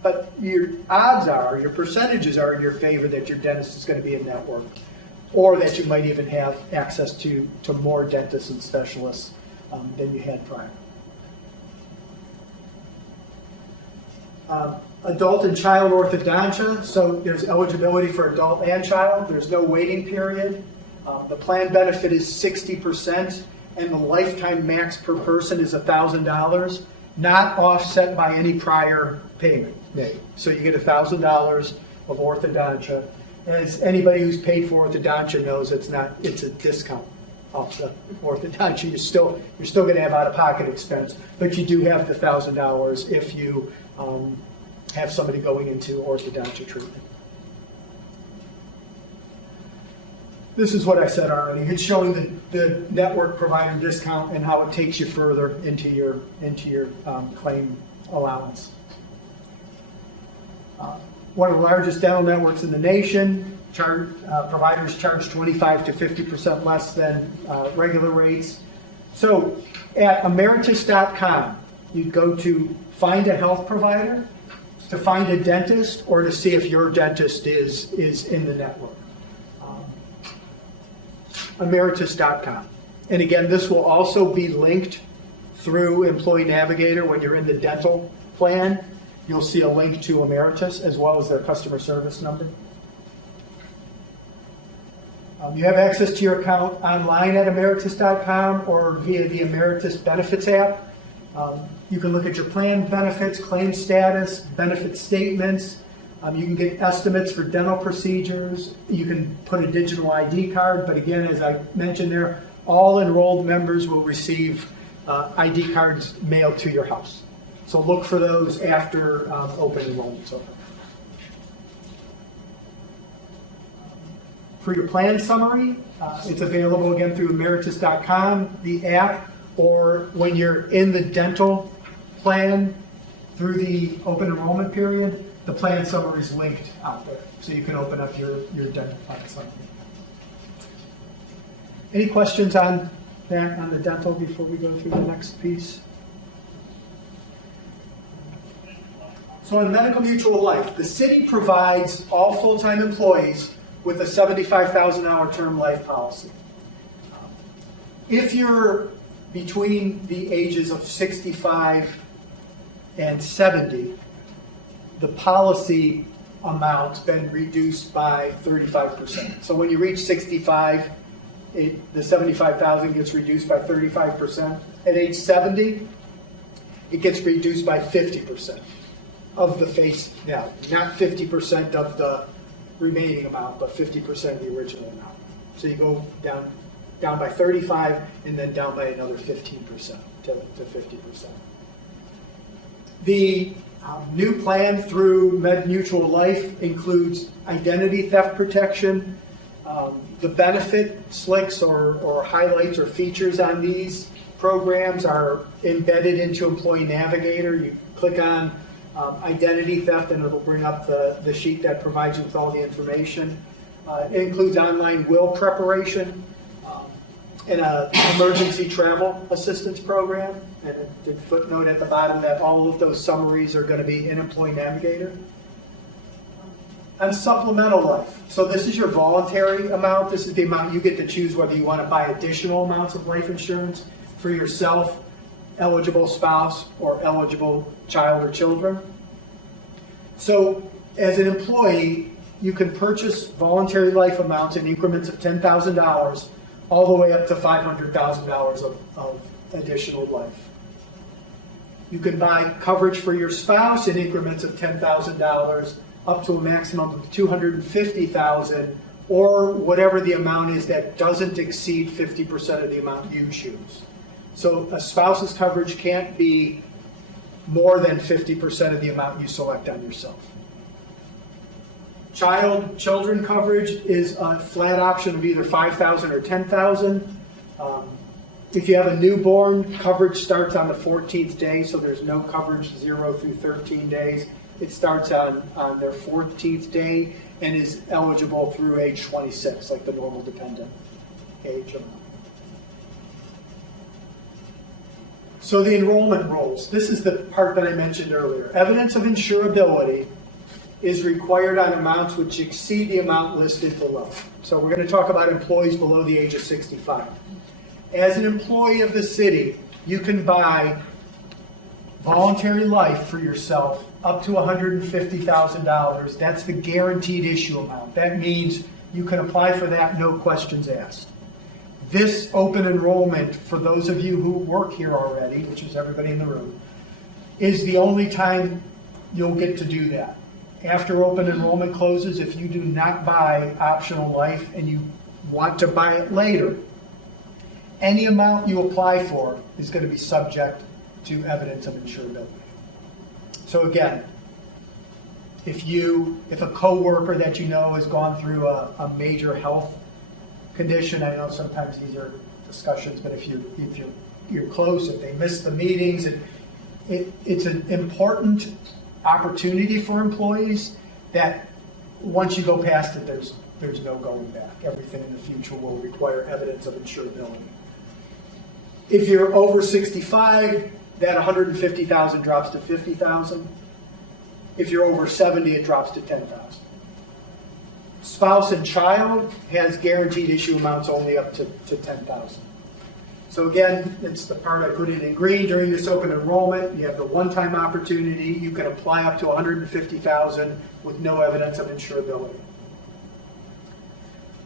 But your odds are, your percentages are in your favor that your dentist is going to be in network, or that you might even have access to more dentists and specialists than you had prior. Adult and child orthodontia, so there's eligibility for adult and child. There's no waiting period. The plan benefit is 60%, and the lifetime max per person is $1,000, not offset by any prior payment made. So you get $1,000 of orthodontia. As anybody who's paid for orthodontia knows, it's a discount off the orthodontia. You're still going to have out-of-pocket expense, but you do have the $1,000 if you have somebody going into orthodontia treatment. This is what I said already. It's showing the network provider discount and how it takes you further into your claim allowance. One of the largest dental networks in the nation. Providers charge 25 to 50% less than regular rates. So at emeritus.com, you'd go to find a health provider, to find a dentist, or to see if your dentist is in the network. Emeritus.com. And again, this will also be linked through Employee Navigator when you're in the dental plan. You'll see a link to Emeritus as well as their customer service number. You have access to your account online at emeritus.com or via the Emeritus Benefits app. You can look at your plan benefits, claim status, benefit statements. You can get estimates for dental procedures. You can put a digital ID card, but again, as I mentioned there, all enrolled members will receive ID cards mailed to your house. So look for those after open enrollment's over. For your plan summary, it's available again through emeritus.com, the app, or when you're in the dental plan through the open enrollment period, the plan summary is linked out there. So you can open up your dental plan summary. Any questions on that, on the dental, before we go through the next piece? So in medical mutual life, the city provides all full-time employees with a 75,000-hour term life policy. If you're between the ages of 65 and 70, the policy amount's been reduced by 35%. So when you reach 65, the 75,000 gets reduced by 35%. At age 70, it gets reduced by 50% of the face value, not 50% of the remaining amount, but 50% of the original amount. So you go down by 35 and then down by another 15% to 50%. The new plan through MedMutual Life includes identity theft protection. The benefit slicks or highlights or features on these programs are embedded into Employee Navigator. You click on identity theft and it'll bring up the sheet that provides you with all the information. It includes online will preparation and an emergency travel assistance program. And a footnote at the bottom that all of those summaries are going to be in Employee Navigator. And supplemental life. So this is your voluntary amount. This is the amount you get to choose whether you want to buy additional amounts of life insurance for yourself eligible spouse or eligible child or children. So as an employee, you can purchase voluntary life amounts in increments of $10,000 all the way up to $500,000 of additional life. You can buy coverage for your spouse in increments of $10,000 up to a maximum of $250,000, or whatever the amount is that doesn't exceed 50% of the amount you choose. So a spouse's coverage can't be more than 50% of the amount you select on yourself. Children coverage is a flat option of either $5,000 or $10,000. If you have a newborn, coverage starts on the 14th day, so there's no coverage 0 through 13 days. It starts on their 14th day and is eligible through age 26, like the normal dependent age amount. So the enrollment rules. This is the part that I mentioned earlier. Evidence of insurability is required on amounts which exceed the amount listed below. So we're going to talk about employees below the age of 65. As an employee of the city, you can buy voluntary life for yourself up to $150,000. That's the guaranteed issue amount. That means you can apply for that, no questions asked. This open enrollment, for those of you who work here already, which is everybody in the room, is the only time you'll get to do that. After open enrollment closes, if you do not buy optional life and you want to buy it later, any amount you apply for is going to be subject to evidence of insurability. So again, if a coworker that you know has gone through a major health condition, I know sometimes these are discussions, but if you're close, if they miss the meetings, it's an important opportunity for employees that once you go past it, there's no going back. Everything in the future will require evidence of insurability. If you're over 65, that $150,000 drops to $50,000. If you're over 70, it drops to $10,000. Spouse and child has guaranteed issue amounts only up to $10,000. So again, it's the part I put in green. During this open enrollment, you have the one-time opportunity. You can apply up to $150,000 with no evidence of insurability.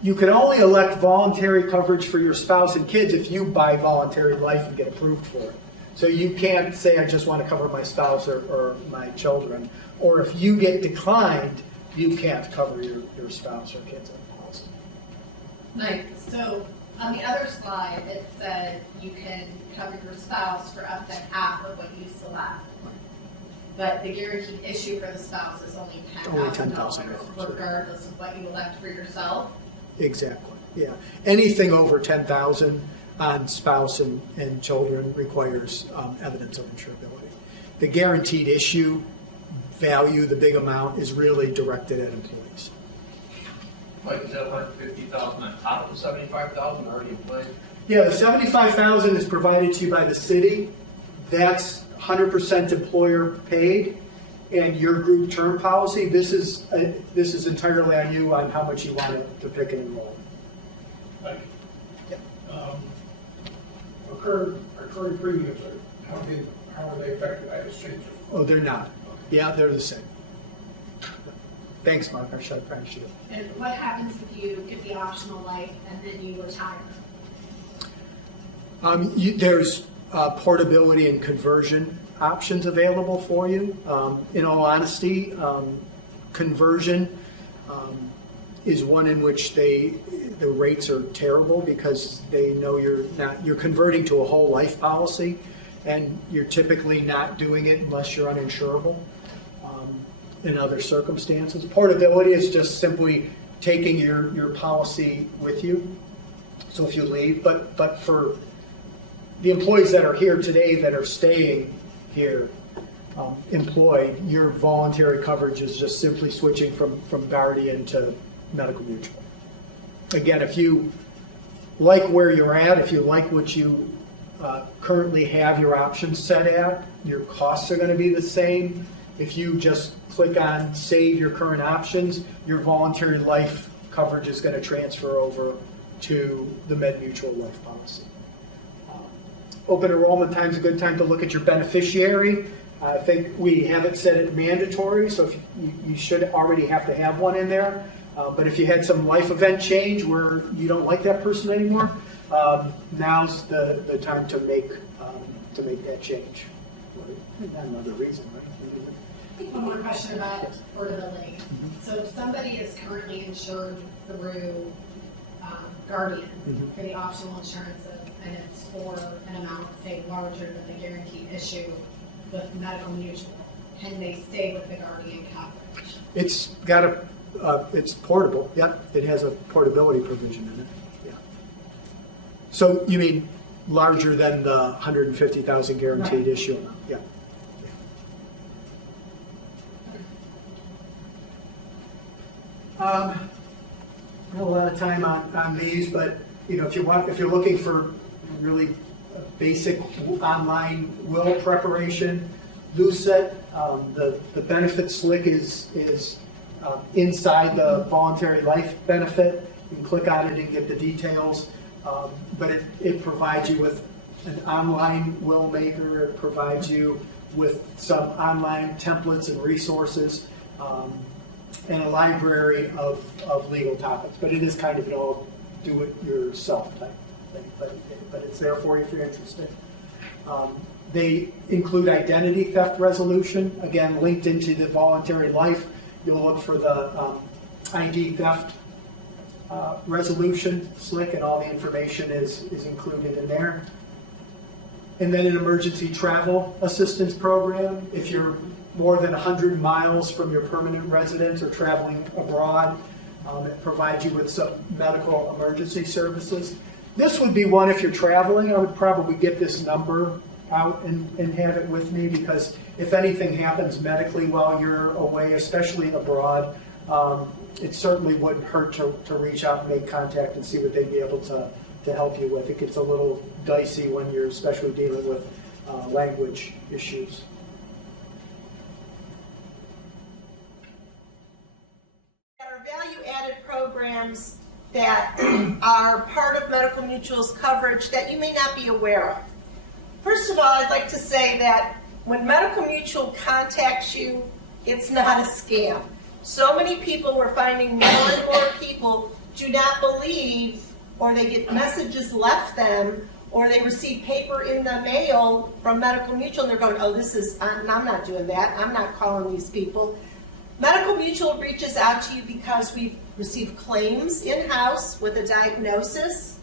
You can only elect voluntary coverage for your spouse and kids if you buy voluntary life and get approved for it. So you can't say, I just want to cover my spouse or my children. Or if you get declined, you can't cover your spouse or kids on the policy. Like, so on the other slide, it said you can cover your spouse for up to half of what you select. But the guaranteed issue for the spouse is only $10,000, regardless of what you elect for yourself. Exactly, yeah. Anything over $10,000 on spouse and children requires evidence of insurability. The guaranteed issue value, the big amount, is really directed at employees. Like, is that $150,000 on top of the $75,000 already in place? Yeah, the $75,000 is provided to you by the city. That's 100% employer paid, and your group term policy. This is entirely on you on how much you want to pick and enroll. Thank you. Our current premiums, how are they affected by this change? Oh, they're not. Yeah, they're the same. Thanks, Mark. I should have you. And what happens if you get the optional life and then you retire? There's portability and conversion options available for you. In all honesty, conversion is one in which the rates are terrible because they know you're converting to a whole life policy, and you're typically not doing it unless you're uninsurable in other circumstances. Portability is just simply taking your policy with you. So if you leave, but for the employees that are here today that are staying here employed, your voluntary coverage is just simply switching from Guardian to Medical Mutual. Again, if you like where you're at, if you like what you currently have your options set at, your costs are going to be the same. If you just click on save your current options, your voluntary life coverage is going to transfer over to the MedMutual life policy. open enrollment time is a good time to look at your beneficiary. I think we haven't set it mandatory, so if you should already have to have one in there. But if you had some life event change where you don't like that person anymore, now's the time to make that change. Not another reason, right? One more question about portability. So if somebody is currently insured through Guardian for the optional insurances, and it's for an amount, say, larger than the guaranteed issue with medical mutual, can they stay with the Guardian coverage? It's got it's portable. Yep, it has a portability provision in it. Yeah. So you mean larger than the 150,000 guaranteed issue amount? Yeah. A lot of time on these, but if you're looking for really basic online will preparation, Lucet, the benefit slick is inside the voluntary life benefit. You can click on it and get the details, but it provides you with an online will maker. It provides you with some online templates and resources. And a library of legal topics, but it is kind of an all do-it-yourself type thing, but it's there for you if you're interested. They include identity theft resolution, again, linked into the voluntary life. You'll look for the ID theft resolution slick, and all the information is included in there. And then an emergency travel assistance program. If you're more than 100 miles from your permanent residence or traveling abroad, it provides you with some medical emergency services. This would be one, if you're traveling, I would probably get this number out and have it with me, because if anything happens medically while you're away, especially abroad, it certainly wouldn't hurt to reach out and make contact and see what they'd be able to help you with. It gets a little dicey when you're especially dealing with language issues. Our value-added programs that are part of Medical Mutual's coverage that you may not be aware of. First of all, I'd like to say that when Medical Mutual contacts you, it's not a scam. So many people, we're finding more and more people do not believe, or they get messages left them, or they receive paper in the mail from Medical Mutual, and they're going, oh, I'm not doing that. I'm not calling these people. Medical Mutual reaches out to you because we've received claims in-house with a diagnosis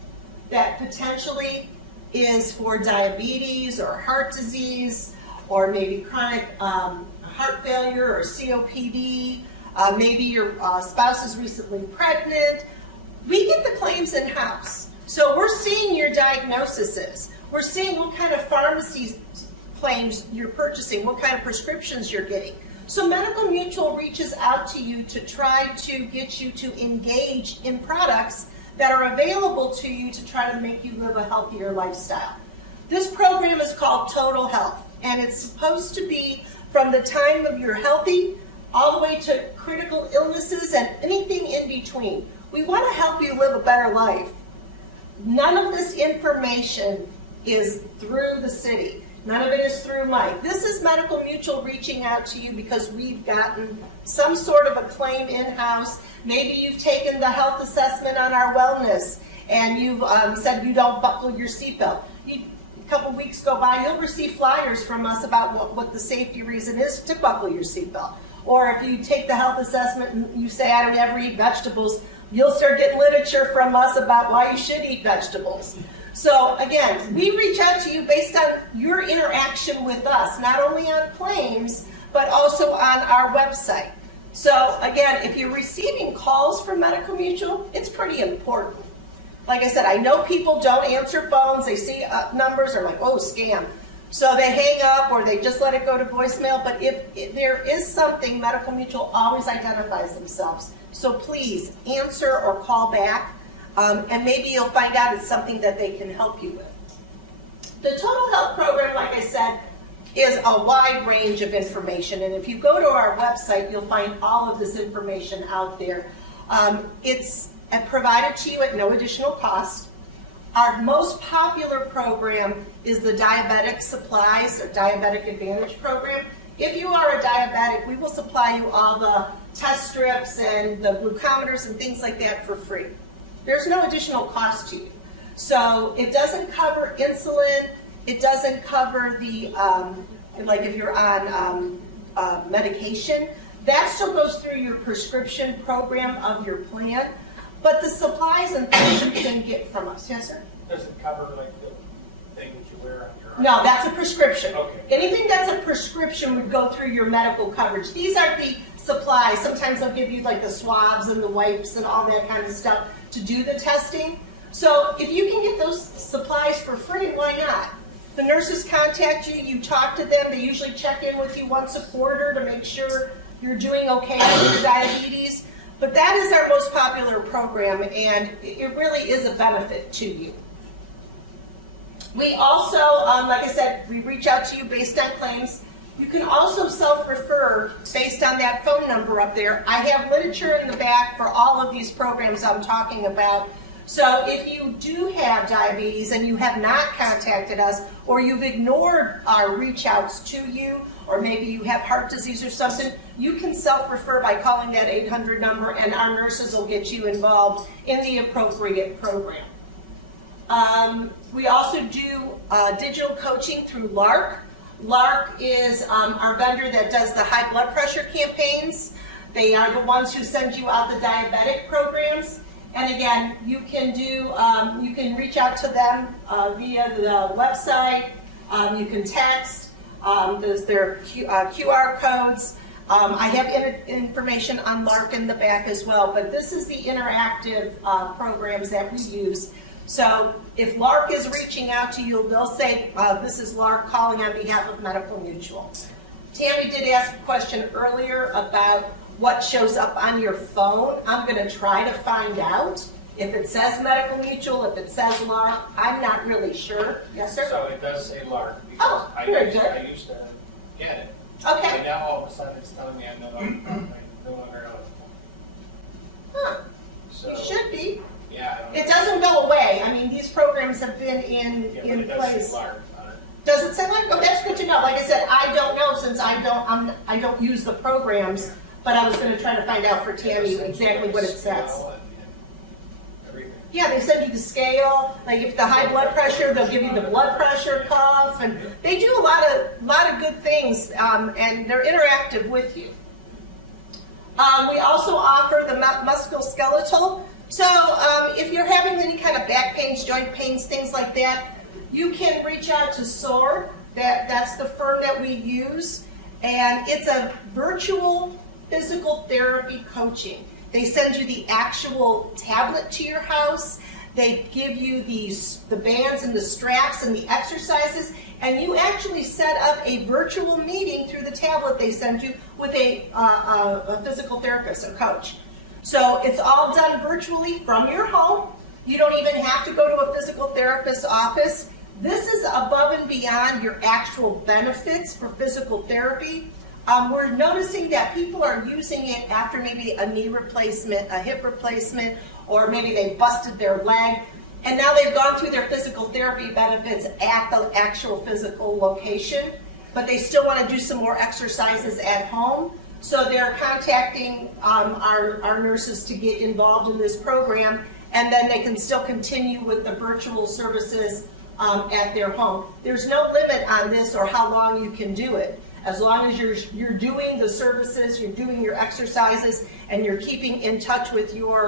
that potentially is for diabetes or heart disease, or maybe chronic heart failure or COPD. Maybe your spouse is recently pregnant. We get the claims in-house. So we're seeing your diagnoses. We're seeing what kind of pharmacy claims you're purchasing, what kind of prescriptions you're getting. So Medical Mutual reaches out to you to try to get you to engage in products that are available to you to try to make you live a healthier lifestyle. This program is called Total Health, and it's supposed to be from the time of you're healthy all the way to critical illnesses and anything in between. We want to help you live a better life. None of this information is through the city. None of it is through Mike. This is Medical Mutual reaching out to you because we've gotten some sort of a claim in-house. Maybe you've taken the health assessment on our wellness and you've said you don't buckle your seatbelt. A couple weeks go by, you'll receive flyers from us about what the safety reason is to buckle your seatbelt. Or if you take the health assessment and you say, I don't ever eat vegetables, you'll start getting literature from us about why you should eat vegetables. So again, we reach out to you based on your interaction with us, not only on claims, but also on our website. So again, if you're receiving calls from Medical Mutual, it's pretty important. Like I said, I know people don't answer phones, they see numbers, they're like, oh, scam. So they hang up or they just let it go to voicemail, but if there is something, Medical Mutual always identifies themselves. So please answer or call back. And maybe you'll find out it's something that they can help you with. The Total Health Program, like I said, is a wide range of information. And if you go to our website, you'll find all of this information out there. It's provided to you at no additional cost. Our most popular program is the Diabetic Supplies, or Diabetic Advantage program. If you are a diabetic, we will supply you all the test strips and the glucometers and things like that for free. There's no additional cost to you. So it doesn't cover insulin, it doesn't cover the, like if you're on medication, that still goes through your prescription program of your plan, but the supplies and things you can get from us. Yes, sir? Does it cover like the thing that you wear on your arm? No, that's a prescription. Okay. Anything that's a prescription would go through your medical coverage. These are the supplies. Sometimes they'll give you like the swabs and the wipes and all that kind of stuff to do the testing. So if you can get those supplies for free, why not? The nurses contact you, you talk to them, they usually check in with you once a quarter to make sure you're doing okay with your diabetes. But that is our most popular program, and it really is a benefit to you. We also, like I said, we reach out to you based on claims. You can also self-refer based on that phone number up there. I have literature in the back for all of these programs I'm talking about. So if you do have diabetes and you have not contacted us, or you've ignored our reach outs to you, or maybe you have heart disease or something, you can self-refer by calling that 800 number, and our nurses will get you involved in the appropriate program. We also do digital coaching through LARC. LARC is our vendor that does the high blood pressure campaigns. They are the ones who send you out the diabetic programs. And again, you can you can reach out to them via the website. You can text. There's their QR codes. I have information on LARC in the back as well, but this is the interactive programs that we use. So if LARC is reaching out to you, they'll say, this is LARC calling on behalf of Medical Mutual. Tammy did ask a question earlier about what shows up on your phone. I'm going to try to find out if it says Medical Mutual, if it says LARC. I'm not really sure. Yes, sir? So it does say LARC. Oh, very good. I used to get it. Okay. But now all of a sudden it's telling me I'm no longer eligible. Huh. So, You should be. yeah. I don't It doesn't go away. I mean, these programs have been yeah, but in it does place. say LARC on it. Does it say like? Oh, that's good to know. Like I said, I don't know since I don't use the programs, but I was going to try to find out for Tammy exactly what it says. Everything. Yeah, they send you the scale. Like if the high blood pressure, they'll give you the blood pressure cuff, and they do a lot of good things, and they're interactive with you. We also offer the musculoskeletal. So if you're having any kind of back pains, joint pains, things like that, you can reach out to SOAR. That's the firm that we use, and it's a virtual physical therapy coaching. They send you the actual tablet to your house. They give you the bands and the straps and the exercises, and you actually set up a virtual meeting through the tablet they send you with a physical therapist, a coach. So it's all done virtually from your home. You don't even have to go to a physical therapist's office. This is above and beyond your actual benefits for physical therapy. We're noticing that people are using it after maybe a knee replacement, a hip replacement, or maybe they busted their leg, and now they've gone through their physical therapy benefits at the actual physical location, but they still want to do some more exercises at home. So they're contacting our nurses to get involved in this program, and then they can still continue with the virtual services at their home. There's no limit on this or how long you can do it. As long as you're doing the services, you're doing your exercises, and you're keeping in touch with your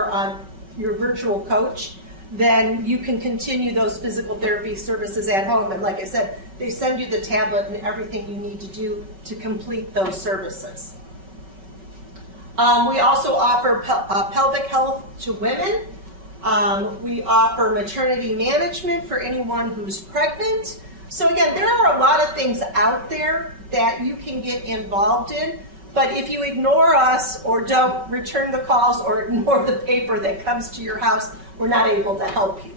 virtual coach, then you can continue those physical therapy services at home. And like I said, they send you the tablet and everything you need to do to complete those services. We also offer pelvic health to women. We offer maternity management for anyone who's pregnant. So again, there are a lot of things out there that you can get involved in, but if you ignore us or don't return the calls or ignore the paper that comes to your house, we're not able to help you.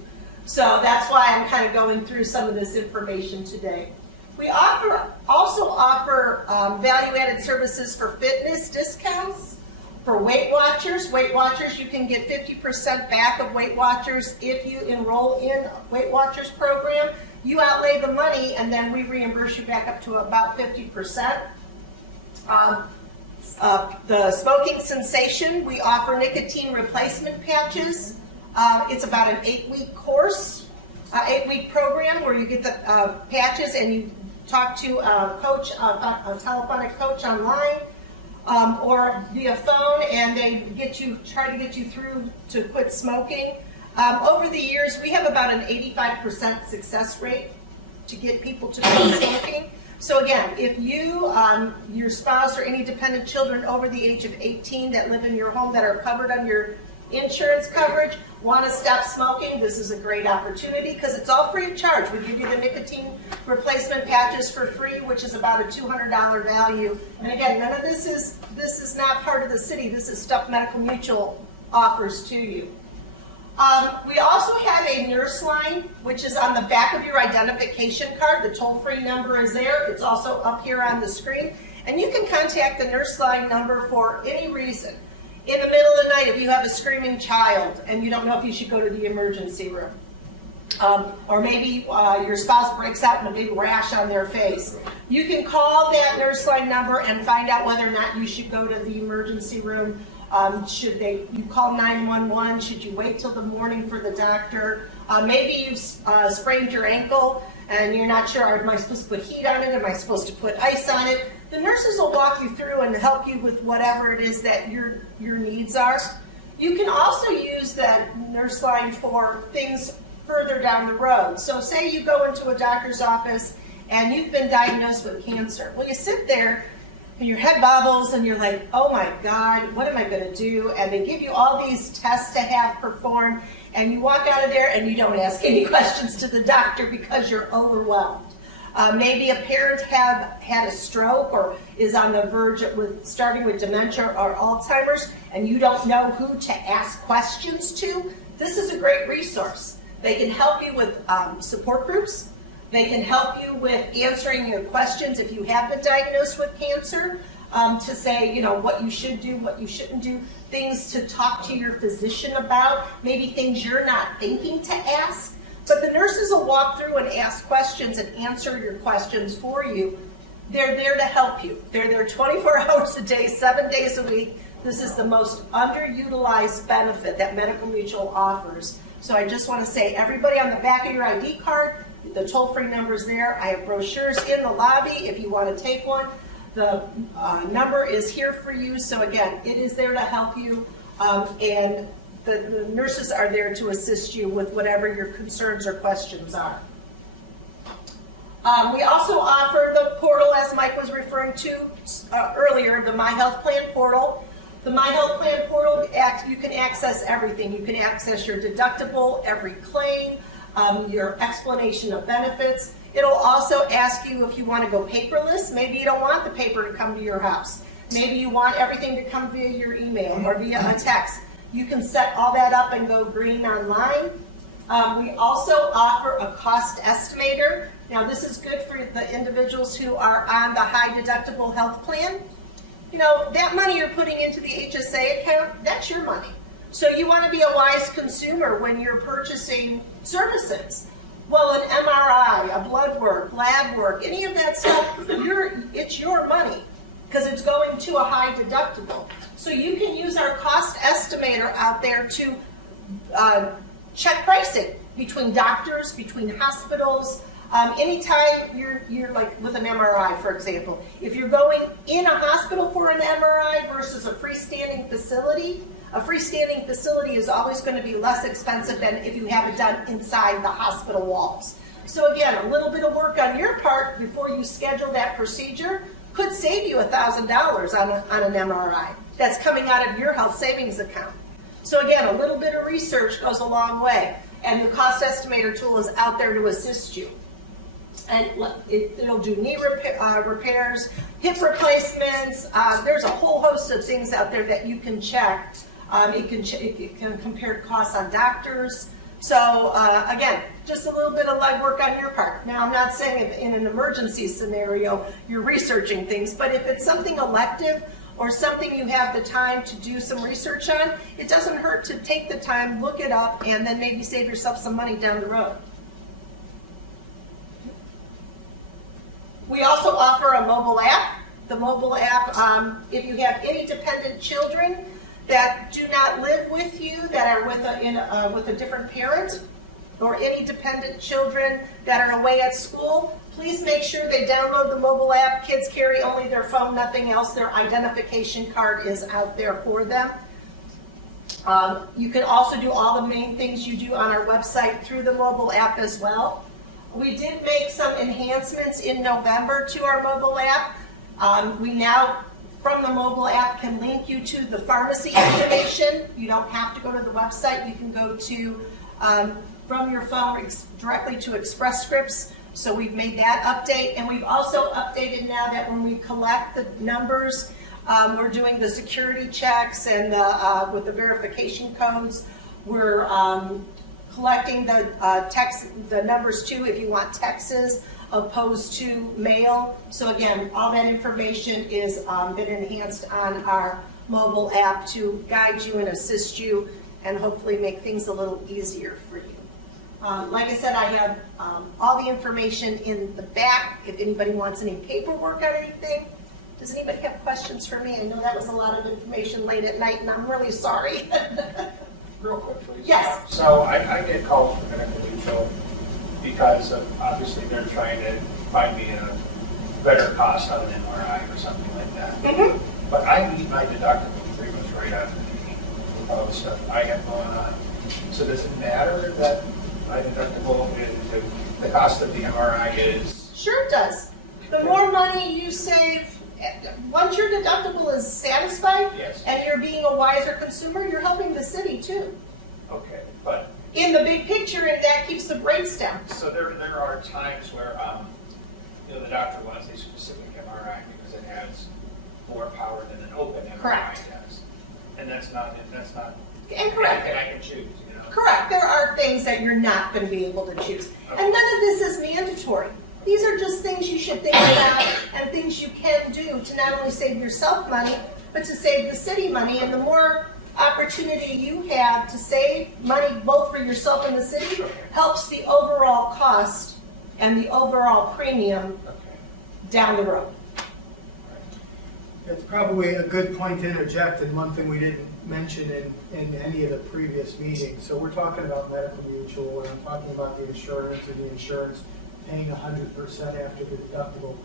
So that's why I'm kind of going through some of this information today. We also offer value-added services for fitness discounts. For Weight Watchers, you can get 50% back of Weight Watchers if you enroll in Weight Watchers program. You outlay the money and then we reimburse you back up to about 50%. The smoking cessation, we offer nicotine replacement patches. It's about an 8-week course, 8-week program where you get the patches and you talk to a coach, a telephonic coach online or via phone, and they try to get you through to quit smoking. Over the years, we have about an 85% success rate to get people to quit smoking. So again, if you, your spouse, or any dependent children over the age of 18 that live in your home that are covered under your insurance coverage want to stop smoking, this is a great opportunity because it's all free of charge. We give you the nicotine replacement patches for free, which is about a $200 value. And again, none of this is not part of the city. This is stuff Medical Mutual offers to you. We also have a nurse line, which is on the back of your identification card. The toll-free number is there. It's also up here on the screen. And you can contact the nurse line number for any reason. In the middle of the night, if you have a screaming child and you don't know if you should go to the emergency room, or maybe your spouse breaks out in a big rash on their face, you can call that nurse line number and find out whether or not you should go to the emergency room. You call 911? Should you wait till the morning for the doctor? Maybe you've sprained your ankle and you're not sure, am I supposed to put heat on it? Am I supposed to put ice on it? The nurses will walk you through and help you with whatever it is that your needs are. You can also use that nurse line for things further down the road. So say you go into a doctor's office and you've been diagnosed with cancer. Well, you sit there and your head bobbles and you're like, oh my God, what am I going to do? And they give you all these tests to have performed, and you walk out of there and you don't ask any questions to the doctor because you're overwhelmed. Maybe a parent had a stroke or is on the verge of starting with dementia or Alzheimer's, and you don't know who to ask questions to. This is a great resource. They can help you with support groups. They can help you with answering your questions if you have been diagnosed with cancer, to say, you know, what you should do, what you shouldn't do, things to talk to your physician about, maybe things you're not thinking to ask. But the nurses will walk through and ask questions and answer your questions for you. They're there to help you. They're there 24 hours a day, 7 days a week. This is the most underutilized benefit that Medical Mutual offers. So I just want to say, everybody, on the back of your ID card, the toll-free number is there. I have brochures in the lobby if you want to take one. The number is here for you. So again, it is there to help you, and the nurses are there to assist you with whatever your concerns or questions are. We also offer the portal, as Mike was referring to earlier, the My Health Plan portal. The My Health Plan portal, you can access everything. You can access your deductible, every claim, your explanation of benefits. It'll also ask you if you want to go paperless. Maybe you don't want the paper to come to your house. Maybe you want everything to come via your email or via a text. You can set all that up and go green online. We also offer a cost estimator. Now, this is good for the individuals who are on the high deductible health plan. You know, that money you're putting into the HSA account, that's your money. So you want to be a wise consumer when you're purchasing services. Well, an MRI, a blood work, lab work, any of that stuff, it's your money because it's going to a high deductible. So you can use our cost estimator out there to check pricing between doctors, between hospitals. Anytime you're like with an MRI, for example, if you're going in a hospital for an MRI versus a freestanding facility is always going to be less expensive than if you have it done inside the hospital walls. So again, a little bit of work on your part before you schedule that procedure could save you $1,000 on an MRI that's coming out of your health savings account. So again, a little bit of research goes a long way, and the cost estimator tool is out there to assist you. And it'll do knee repairs, hip replacements. There's a whole host of things out there that you can check. It can compare costs on doctors. So again, just a little bit of legwork on your part. Now, I'm not saying if in an emergency scenario you're researching things, but if it's something elective, or something you have the time to do some research on, it doesn't hurt to take the time, look it up, and then maybe save yourself some money down the road. We also offer a mobile app. The mobile app, if you have any dependent children that do not live with you, that are with a different parent, or any dependent children that are away at school, please make sure they download the mobile app. Kids carry only their phone, nothing else. Their identification card is out there for them. You can also do all the main things you do on our website through the mobile app as well. We did make some enhancements in November to our mobile app. We now, from the mobile app, can link you to the pharmacy information. You don't have to go to the website. You can go to, from your phone directly to Express Scripts. So we've made that update, and we've also updated now that when we collect the numbers, we're doing the security checks and with the verification codes. We're collecting the numbers too if you want texts opposed to mail. So again, all that information is been enhanced on our mobile app to guide you and assist you and hopefully make things a little easier for you. Like I said, I have all the information in the back if anybody wants any paperwork on anything. Does anybody have questions for me? I know that was a lot of information late at night, and I'm really sorry. Real quick, please. Yes. So I get called from Medical Mutual because of, obviously they're trying to find me a better cost on an MRI or something like that. Mm-hmm. But I meet my deductible pretty much right after the meeting with all the stuff I have going on. So does it matter that my deductible is, the cost of the MRI is? Sure it does. The more money you save, once your deductible is satisfied, Yes. and you're being a wiser consumer, you're helping the city too. Okay, but, In the big picture, and that keeps the rates down. so there are times where, the doctor wants a specific MRI because it has more power than an open MRI Correct. does. And that's not, And correct. and I can choose, Correct. There are things that you're not going to be able to choose. And none of this is mandatory. These are just things you should think about and things you can do to not only save yourself money, but to save the city money. And the more opportunity you have to save money both for yourself and the city helps the overall cost and the overall premium down the road. It's probably a good point to interject, and one thing we didn't mention in any of the previous meetings. So we're talking about medical mutual, and I'm talking about the insurance and the insurance paying 100% after the deductible.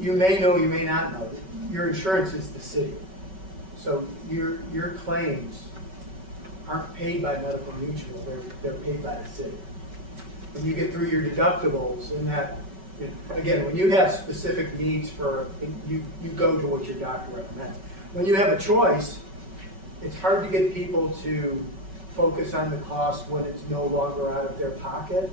You may know, you may not know, your insurance is the city. So your claims aren't paid by medical mutual, they're paid by the city. When you get through your deductibles and that, again, when you have specific needs you go to what your doctor recommends. When you have a choice, it's hard to get people to focus on the cost when it's no longer out of their pocket.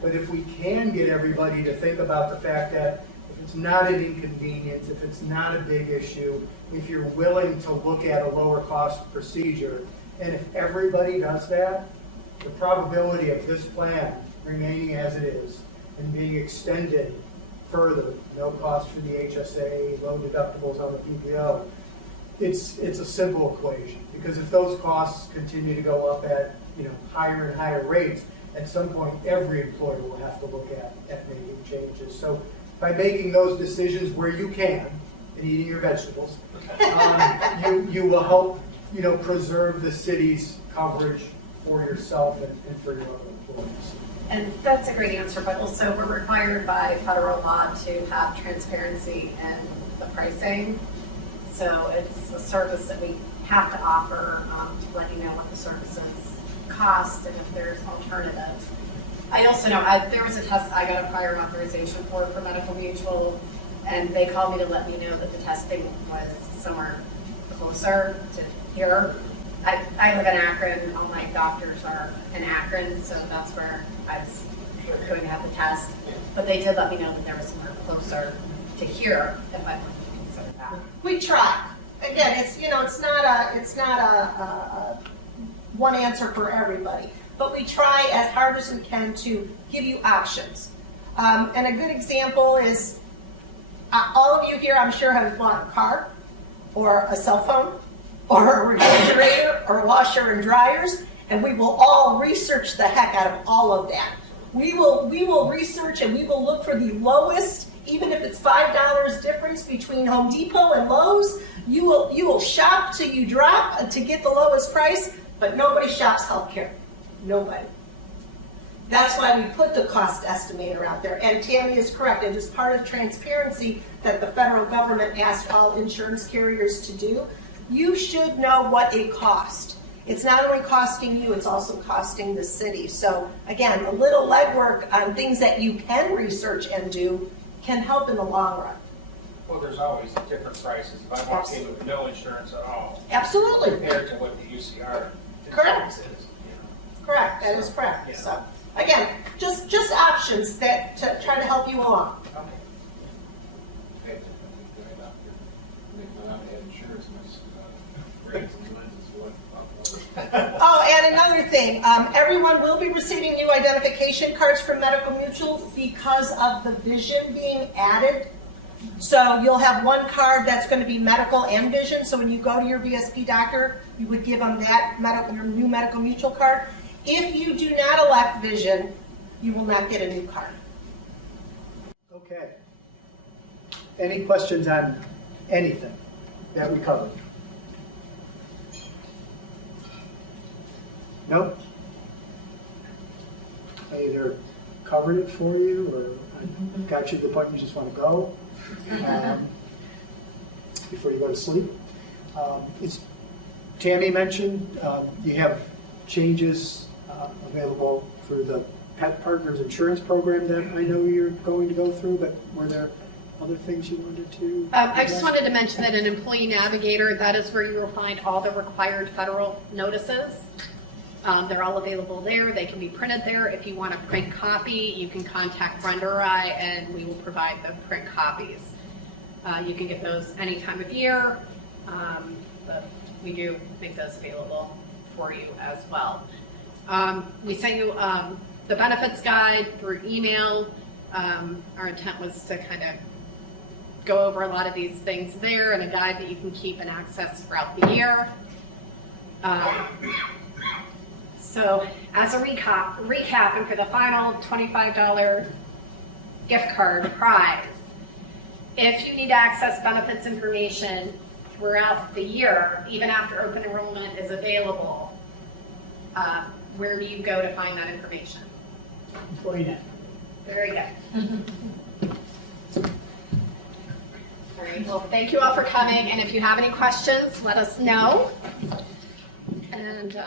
But if we can get everybody to think about the fact that if it's not an inconvenience, if it's not a big issue, if you're willing to look at a lower cost procedure, and if everybody does that, the probability of this plan remaining as it is and being extended further, no cost for the HSA, low deductibles on the PPO, it's a simple equation. Because if those costs continue to go up at higher and higher rates, at some point every employer will have to look at making changes. So by making those decisions where you can and eating your vegetables, you will help preserve the city's coverage for yourself and for your other employees. And that's a great answer, but also we're required by federal law to have transparency in the pricing. So it's a service that we have to offer to let you know what the services cost and if there's alternatives. I also know there was a test I got a prior authorization for Medical Mutual, and they called me to let me know that the testing was somewhere closer to here. I live in Akron, all my doctors are in Akron, so that's where I was going to have the test. But they did let me know that there was somewhere closer to here if I wanted to consider that. We try. Again, it's not a one answer for everybody, but we try as hard as we can to give you options. And a good example is all of you here, I'm sure, have bought a car, or a cell phone, or a refrigerator, or washer and dryers, and we will all research the heck out of all of that. We will research and we will look for the lowest, even if it's $5 difference between Home Depot and Lowe's. You will shop till you drop to get the lowest price, but nobody shops healthcare. Nobody. That's why we put the cost estimator out there. And Tammy is correct. It is part of transparency that the federal government asked all insurance carriers to do. You should know what it costs. It's not only costing you, it's also costing the city. So again, a little legwork on things that you can research and do can help in the long run. Well, there's always different prices. If I'm okay with no insurance at all, Absolutely. compared to what the UCR Correct. insurance is, you know. Correct. That is correct. Yeah. So again, just options that to try to help you along. Okay. Oh, and another thing, everyone will be receiving new identification cards from Medical Mutual because of the vision being added. So you'll have one card that's going to be medical and vision. So when you go to your VSP doctor, you would give them that your new Medical Mutual card. If you do not elect vision, you will not get a new card. Okay. Any questions on anything that we covered? Nope. I either covered it for you or I got you to the point you just want to go before you go to sleep. As Tammy mentioned, you have changes available for the Pet Partners Insurance Program that I know you're going to go through, but were there other things you wanted to? I just wanted to mention that an employee navigator, that is where you will find all the required federal notices. They're all available there. They can be printed there. If you want a print copy, you can contact Brenda or I, and we will provide the print copies. You can get those any time of year, but we do make those available for you as well. We sent you the benefits guide through email. Our intent was to kind of go over a lot of these things there, and a guide that you can keep and access throughout the year. So as a recap, and for the final $25 gift card prize, if you need to access benefits information throughout the year, even after open enrollment is available, where do you go to find that information? EmployeeNet. Very good. All right, well, thank you all for coming, and if you have any questions, let us know. And